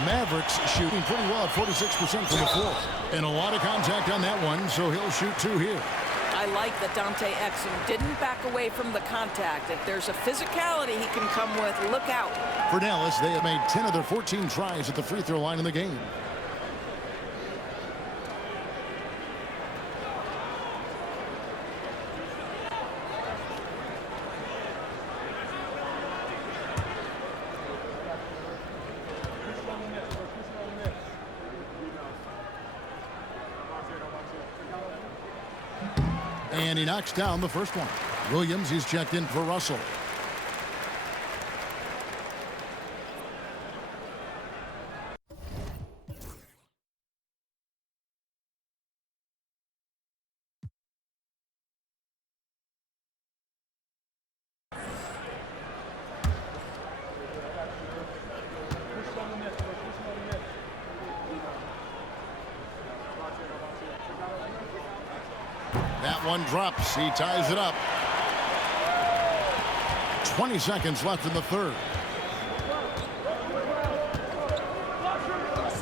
Mavericks shooting pretty well at 46% from the floor. And a lot of contact on that one, so he'll shoot 2 here. I like that Dante Exum didn't back away from the contact. If there's a physicality he can come with, look out. For Dallas, they have made 10 of their 14 tries at the free throw line in the game. And he knocks down the first one. Williams, he's checked in for Russell. That one drops. He ties it up. 20 seconds left in the third.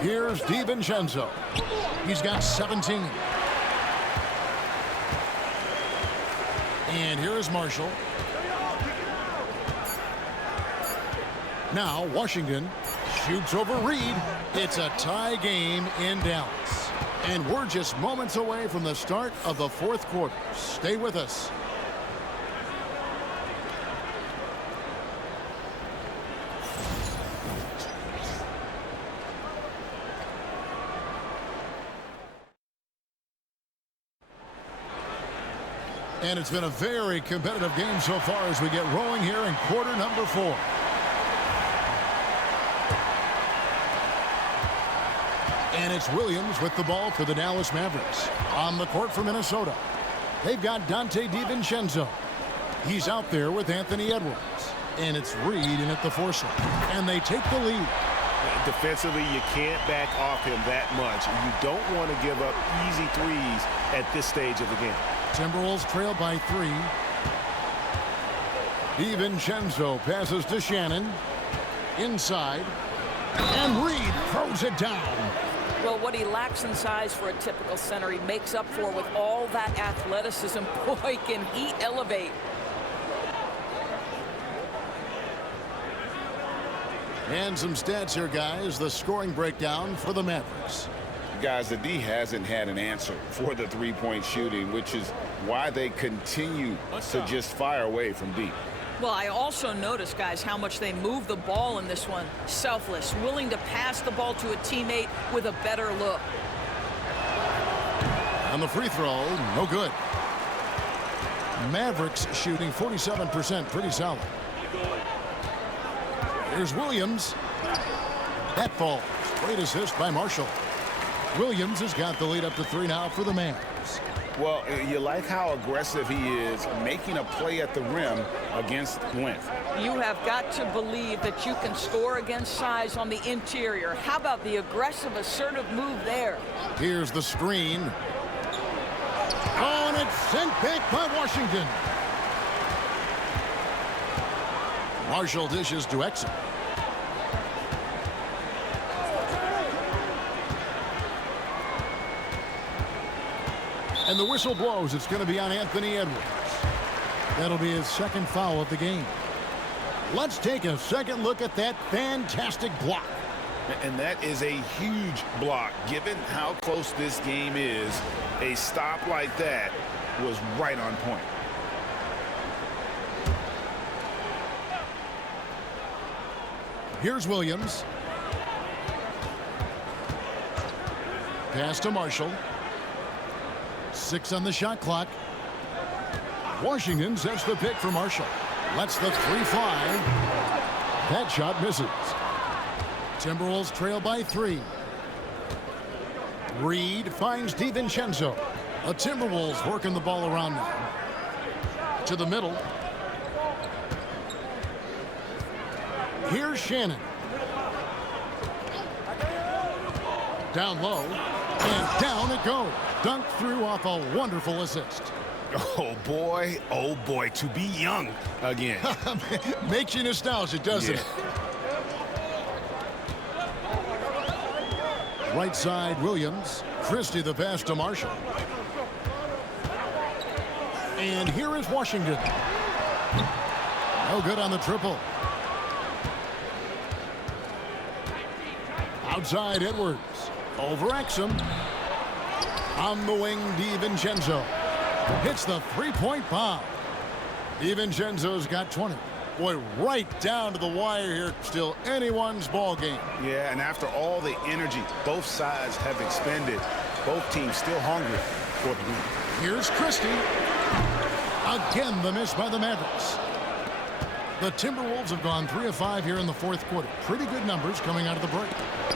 Here's DiVincenzo. He's got 17. And here is Marshall. Now Washington shoots over Reed. It's a tie game in Dallas. And we're just moments away from the start of the fourth quarter. Stay with us. And it's been a very competitive game so far as we get rolling here in quarter number 4. And it's Williams with the ball for the Dallas Mavericks. On the court for Minnesota, they've got Dante DiVincenzo. He's out there with Anthony Edwards. And it's Reed in at the 4 slot. And they take the lead. Defensively, you can't back off him that much. You don't want to give up easy threes at this stage of the game. Timberwolves trail by 3. DiVincenzo passes to Shannon. Inside. And Reed throws it down. Well, what he lacks in size for a typical center, he makes up for with all that athleticism. Boy, can he elevate. And some stats here, guys. The scoring breakdown for the Mavericks. Guys, the D hasn't had an answer for the three-point shooting, which is why they continue to just fire away from deep. Well, I also noticed, guys, how much they move the ball in this one. Selfless, willing to pass the ball to a teammate with a better look. On the free throw, no good. Mavericks shooting 47%, pretty solid. Here's Williams. That falls. Great assist by Marshall. Williams has got the lead up to 3 now for the Mavs. Well, you like how aggressive he is, making a play at the rim against length. You have got to believe that you can score against size on the interior. How about the aggressive, assertive move there? Here's the screen. Oh, and it's sent back by Washington. Marshall dishes to Exum. And the whistle blows. It's going to be on Anthony Edwards. That'll be his second foul of the game. Let's take a second look at that fantastic block. And that is a huge block. Given how close this game is, a stop like that was right on point. Here's Williams. Pass to Marshall. 6 on the shot clock. Washington sets the pick for Marshall. Lets the 3 fly. That shot misses. Timberwolves trail by 3. Reed finds DiVincenzo. The Timberwolves working the ball around now. To the middle. Here's Shannon. Down low. And down it goes. Dunked through off a wonderful assist. Oh boy, to be young again. Makes you nostalgic, doesn't it? Right side, Williams. Christie the pass to Marshall. And here is Washington. No good on the triple. Outside, Edwards. Over Exum. On the wing, DiVincenzo. Hits the three-point bomb. DiVincenzo's got 20. Boy, right down to the wire here. Still anyone's ball game. Yeah, and after all the energy both sides have expended, both teams still hungry for the win. Here's Christie. Again, the miss by the Mavericks. The Timberwolves have gone 3 of 5 here in the fourth quarter. Pretty good numbers coming out of the break.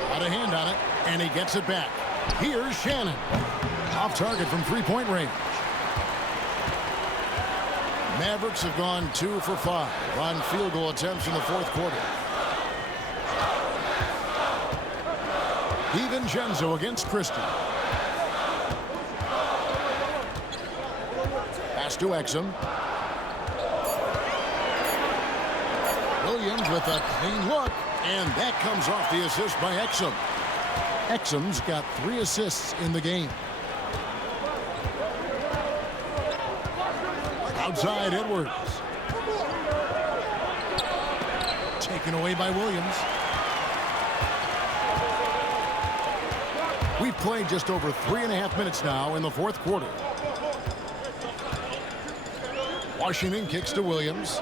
Got a hand on it, and he gets it back. Here's Shannon. Off target from three-point range. Mavericks have gone 2 for 5 on field goal attempts in the fourth quarter. DiVincenzo against Christie. Pass to Exum. Williams with a clean look, and that comes off the assist by Exum. Exum's got 3 assists in the game. Outside, Edwards. Taken away by Williams. We've played just over 3.5 minutes now in the fourth quarter. Washington kicks to Williams.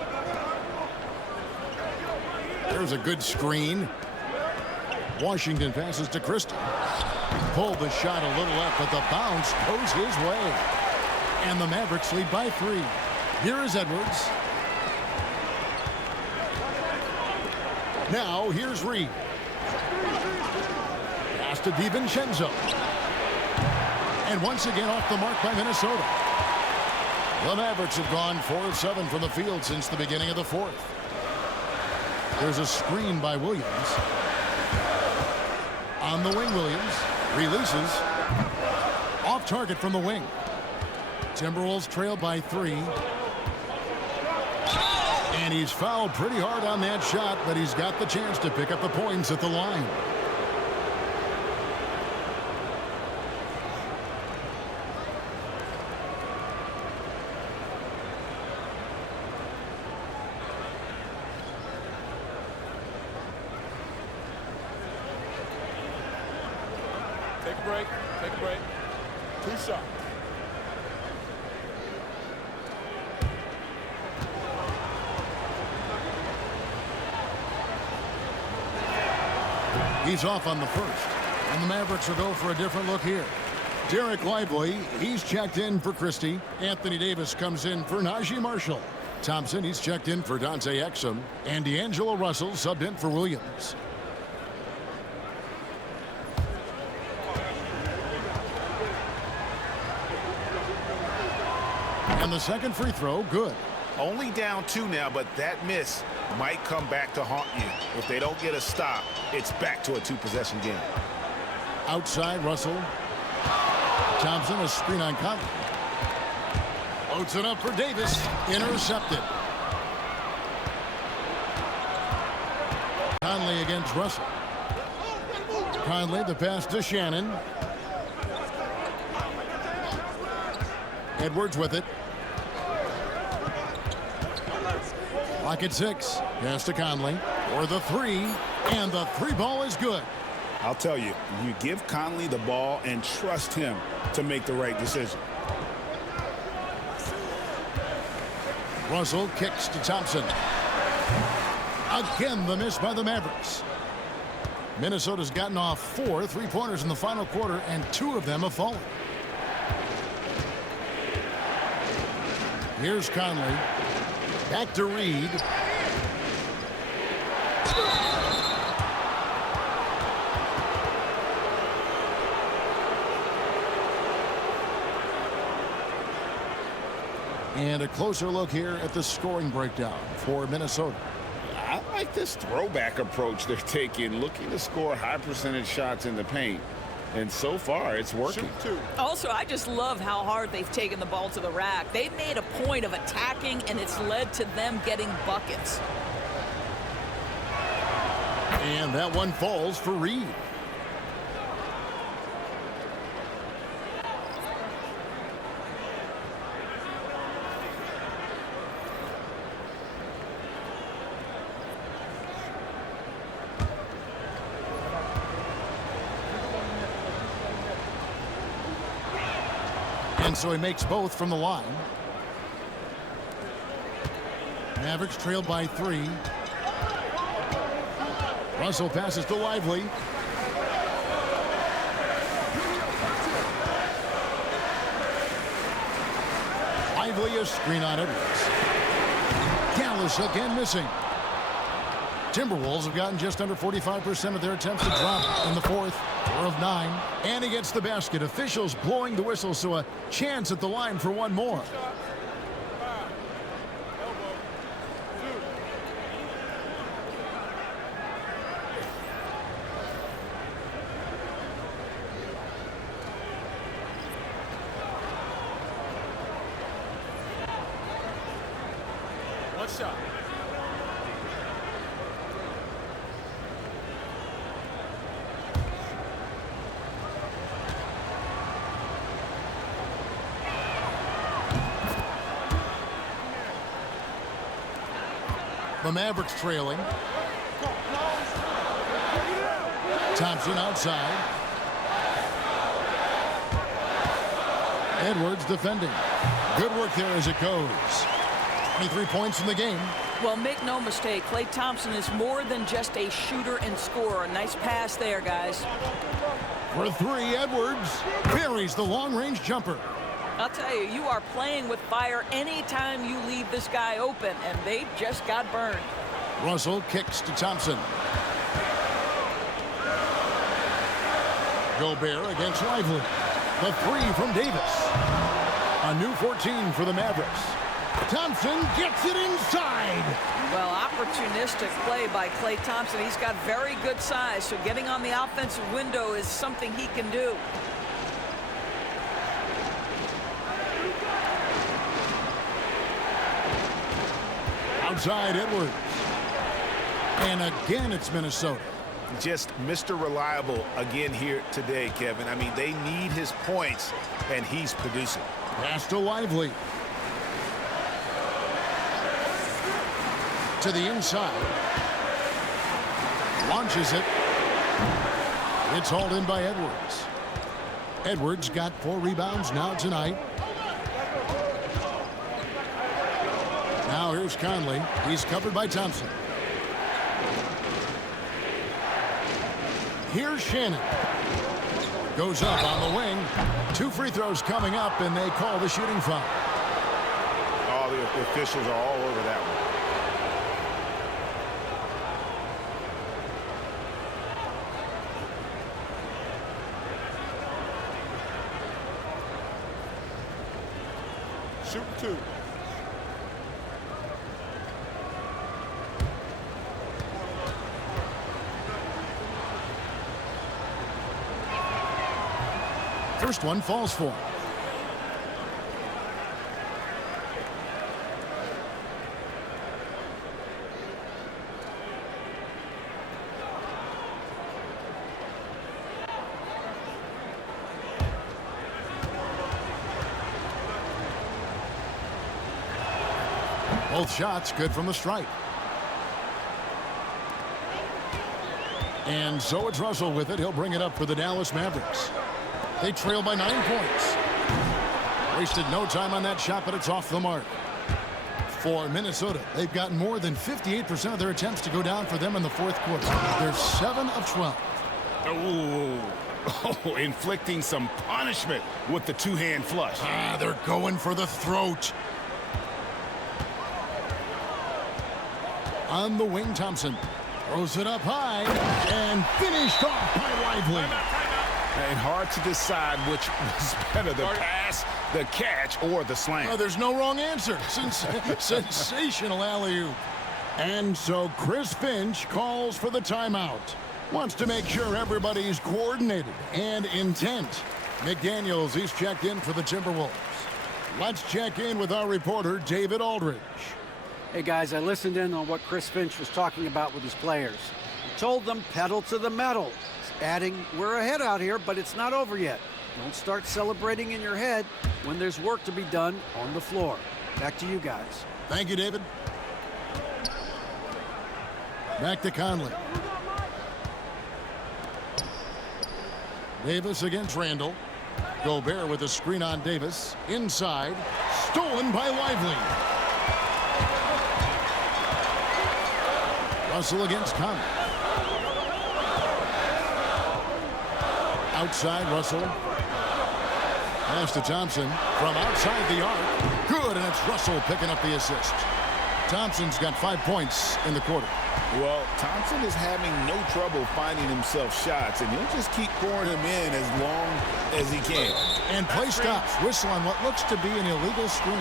There's a good screen. Washington passes to Christie. Pulled the shot a little up, but the bounce goes his way. And the Mavericks lead by 3. Here is Edwards. Now here's Reed. Pass to DiVincenzo. And once again off the mark by Minnesota. The Mavericks have gone 4 of 7 from the field since the beginning of the fourth. There's a screen by Williams. On the wing, Williams releases. Off target from the wing. Timberwolves trail by 3. And he's fouled pretty hard on that shot, but he's got the chance to pick up the points at the line. Take a break. Take a break. 2 shots. He's off on the first. And the Mavericks will go for a different look here. Derek Lively, he's checked in for Christie. Anthony Davis comes in for Najee Marshall. Thompson, he's checked in for Dante Exum. And D'Angelo Russell subbed in for Williams. And the second free throw, good. Only down 2 now, but that miss might come back to haunt you. If they don't get a stop, it's back to a 2-possession game. Outside, Russell. Thompson, a screen on Conley. Loads it up for Davis. Intercepted. Conley against Russell. Conley, the pass to Shannon. Edwards with it. Clock at 6. Pass to Conley for the 3. And the 3 ball is good. I'll tell you, you give Conley the ball and trust him to make the right decision. Russell kicks to Thompson. Again, the miss by the Mavericks. Minnesota's gotten off 4 3-pointers in the final quarter, and 2 of them have fallen. Here's Conley. Back to Reed. And a closer look here at the scoring breakdown for Minnesota. I like this throwback approach they're taking, looking to score high percentage shots in the paint. And so far, it's working. Also, I just love how hard they've taken the ball to the rack. They've made a point of attacking, and it's led to them getting buckets. And that one falls for Reed. And so he makes both from the line. Mavericks trailed by 3. Russell passes to Lively. Lively, a screen on Edwards. Dallas again missing. Timberwolves have gotten just under 45% of their attempts to drop in the fourth. 4 of 9. And he gets the basket. Officials blowing the whistle, so a chance at the line for one more. One shot. The Mavericks trailing. Thompson outside. Edwards defending. Good work there as it goes. 23 points in the game. Well, make no mistake, Klay Thompson is more than just a shooter and scorer. A nice pass there, guys. For 3, Edwards buries the long-range jumper. I'll tell you, you are playing with fire anytime you leave this guy open, and they just got burned. Russell kicks to Thompson. Gobert against Lively. The 3 from Davis. A new 14 for the Mavericks. Thompson gets it inside. Well, opportunistic play by Klay Thompson. He's got very good size, so getting on the offensive window is something he can do. Outside Edwards. And again, it's Minnesota. Just Mr. Reliable again here today, Kevin. I mean, they need his points, and he's producing. Pass to Lively. To the inside. Launches it. It's hauled in by Edwards. Edwards got 4 rebounds now tonight. Now here's Conley. He's covered by Thompson. Here's Shannon. Goes up on the wing. 2 free throws coming up, and they call the shooting foul. Oh, the officials are all over that one. Shooting 2. First one falls for him. Both shots good from the stripe. And so it's Russell with it. He'll bring it up for the Dallas Mavericks. They trail by 9 points. Wasted no time on that shot, but it's off the mark. For Minnesota, they've gotten more than 58% of their attempts to go down for them in the fourth quarter. They're 7 of 12. Oh, inflicting some punishment with the two-hand flush. They're going for the throat. On the wing, Thompson throws it up high and finished off by Lively. And hard to decide which was better, the pass, the catch, or the slam. There's no wrong answer. Sensational alley-oop. And so Chris Finch calls for the timeout. Wants to make sure everybody's coordinated and intent. McDaniels, he's checked in for the Timberwolves. Let's check in with our reporter, David Aldridge. Hey, guys, I listened in on what Chris Finch was talking about with his players. He told them pedal to the metal, adding, we're ahead out here, but it's not over yet. Don't start celebrating in your head when there's work to be done on the floor. Back to you guys. Thank you, David. Back to Conley. Davis against Randall. Gobert with a screen on Davis. Inside. Stolen by Lively. Russell against Conley. Outside, Russell. Pass to Thompson from outside the arc. Good, and it's Russell picking up the assist. Thompson's got 5 points in the quarter. Well, Thompson is having no trouble finding himself shots, and he'll just keep pouring them in as long as he can. And play stops. Whistle on what looks to be an illegal screen.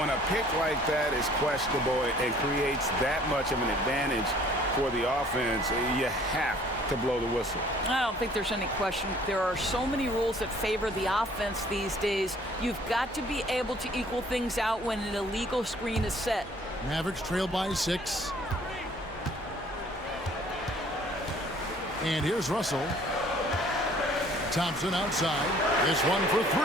When a pick like that is questionable and creates that much of an advantage for the offense, you have to blow the whistle. I don't think there's any question. There are so many rules that favor the offense these days. You've got to be able to equal things out when an illegal screen is set. Mavericks trail by 6. And here's Russell. Thompson outside. This one for 3.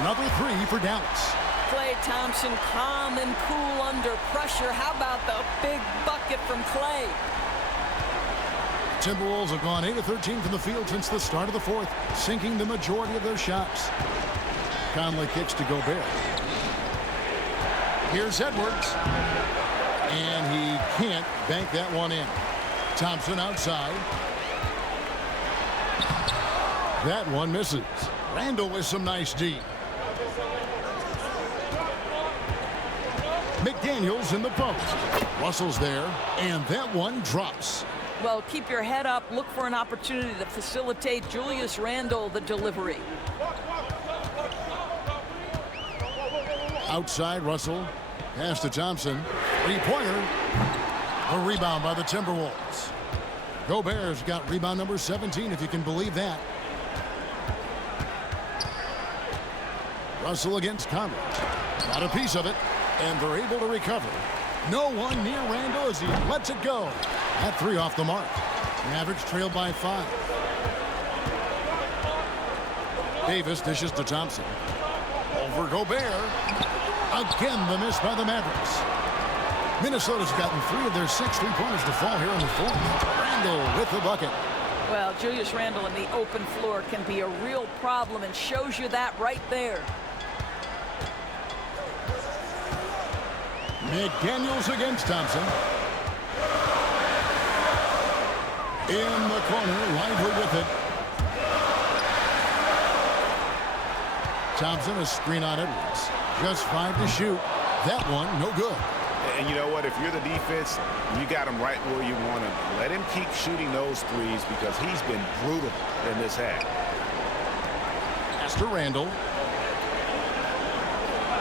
Another 3 for Dallas. Klay Thompson calm and cool under pressure. How about the big bucket from Klay? Timberwolves have gone 8 of 13 from the field since the start of the fourth, sinking the majority of their shots. Conley kicks to Gobert. Here's Edwards. And he can't bank that one in. Thompson outside. That one misses. Randall with some nice D. McDaniels in the post. Russell's there, and that one drops. Well, keep your head up. Look for an opportunity to facilitate Julius Randle the delivery. Outside, Russell. Pass to Thompson. Three-pointer. A rebound by the Timberwolves. Gobert's got rebound number 17, if you can believe that. Russell against Conley. Got a piece of it, and they're able to recover. No one near Randall as he lets it go. That 3 off the mark. Mavericks trail by 5. Davis dishes to Thompson. Over Gobert. Again, the miss by the Mavericks. Minnesota's gotten 3 of their 6 3-pointers to fall here in the fourth. Randall with the bucket. Well, Julius Randle in the open floor can be a real problem and shows you that right there. McDaniels against Thompson. In the corner, Lively with it. Thompson, a screen on Edwards. Just 5 to shoot. That one, no good. And you know what? If you're the defense, you got him right where you want him. Let him keep shooting those threes because he's been brutal in this half. Pass to Randall.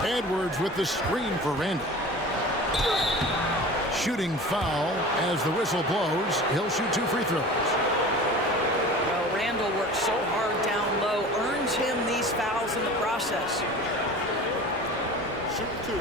Edwards with the screen for Randall. Shooting foul as the whistle blows. He'll shoot 2 free throws. Well, Randall works so hard down low, earns him these fouls in the process. Shoot 2.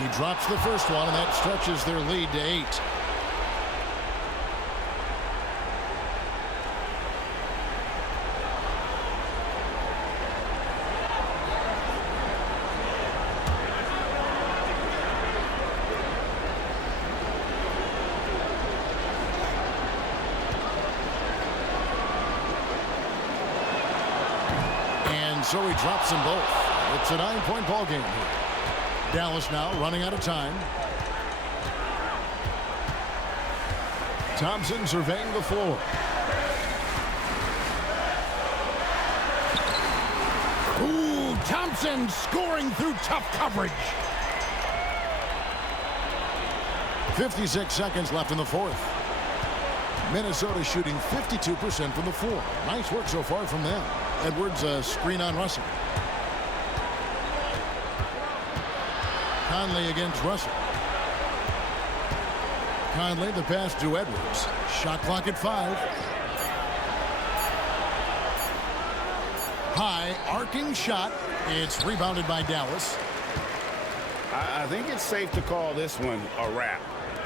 He drops the first one, and that stretches their lead to 8. and so he drops them both. It's a 9-point ball game here. Dallas now running out of time. Thompson surveying the floor. Ooh, Thompson scoring through tough coverage. 56 seconds left in the fourth. Minnesota shooting 52% from the floor. Nice work so far from them. Edwards screen on Russell. Conley against Russell. Conley, the pass to Edwards. Shot clock at 5. High arcing shot. It's rebounded by Dallas. I think it's safe to call this one a wrap.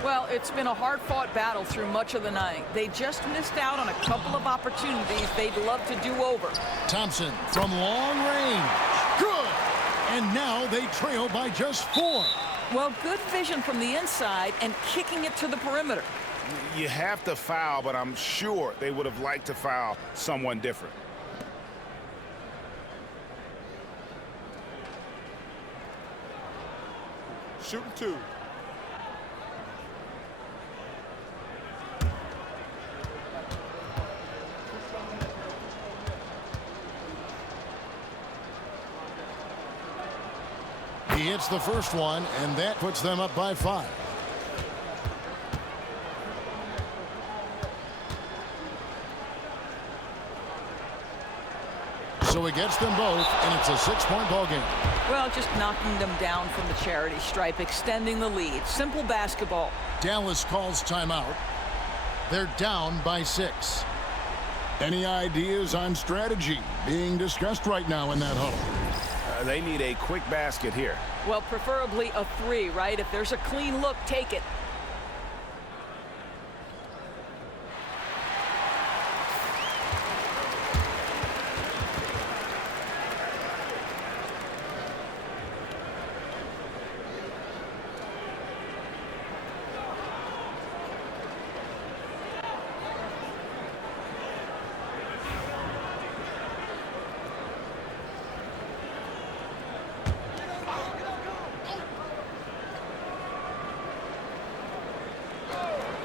Well, it's been a hard-fought battle through much of the night. They just missed out on a couple of opportunities they'd love to do over. Thompson from long range. Good. And now they trail by just 4. Well, good vision from the inside and kicking it to the perimeter. You have to foul, but I'm sure they would have liked to foul someone different. Shooting 2. He hits the first one, and that puts them up by 5. So he gets them both, and it's a 6-point ball game. Well, just knocking them down from the charity stripe, extending the lead. Simple basketball. Dallas calls timeout. They're down by 6. Any ideas on strategy being discussed right now in that huddle? They need a quick basket here. Well, preferably a 3, right? If there's a clean look, take it.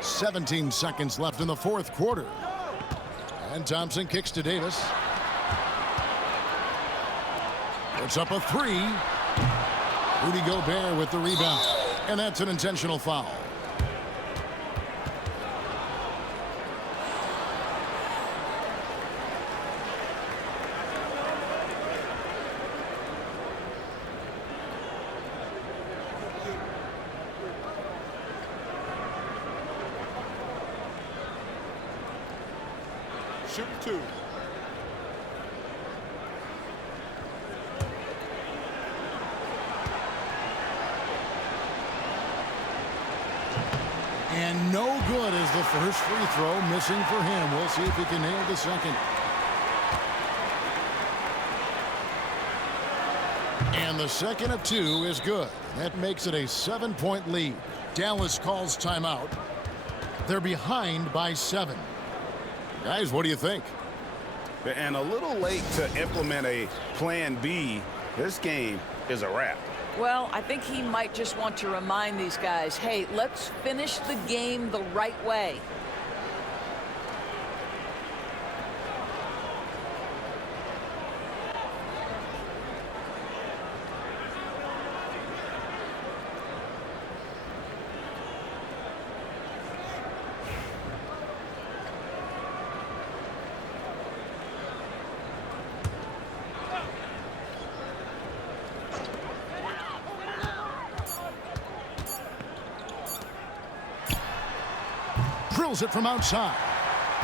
Seventeen seconds left in the fourth quarter. And Thompson kicks to Davis. Puts up a 3. Rudy Gobert with the rebound. And that's an intentional foul. Shooting 2. And no good as the first free throw missing for him. We'll see if he can nail the second. And the second of 2 is good. That makes it a 7-point lead. Dallas calls timeout. They're behind by 7. Guys, what do you think? And a little late to implement a plan B. This game is a wrap. Well, I think he might just want to remind these guys, hey, let's finish the game the right way. Drills it from outside.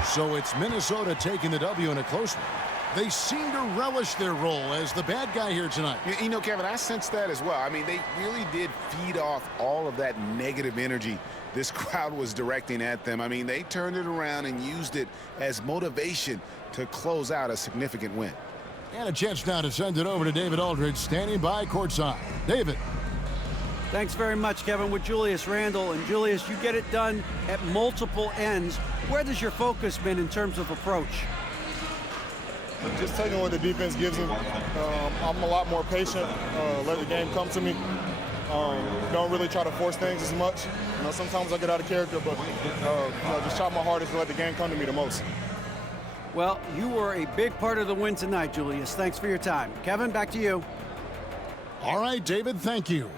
So it's Minnesota taking the W in a close one. They seem to relish their role as the bad guy here tonight. You know, Kevin, I sense that as well. I mean, they really did feed off all of that negative energy this crowd was directing at them. I mean, they turned it around and used it as motivation to close out a significant win. And a chance now to send it over to David Aldridge, standing by courtside. David. Thanks very much, Kevin, with Julius Randle. And Julius, you get it done at multiple ends. Where has your focus been in terms of approach? Just taking what the defense gives me. I'm a lot more patient, let the game come to me. Don't really try to force things as much. You know, sometimes I get out of character, but just try my hardest to let the game come to me the most. Well, you were a big part of the win tonight, Julius. Thanks for your time. Kevin, back to you. All right, David, thank you.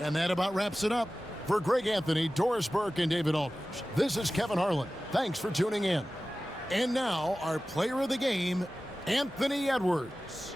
And that about wraps it up. For Greg Anthony, Doris Burke, and David Aldridge, this is Kevin Harlan. Thanks for tuning in. And now, our player of the game, Anthony Edwards.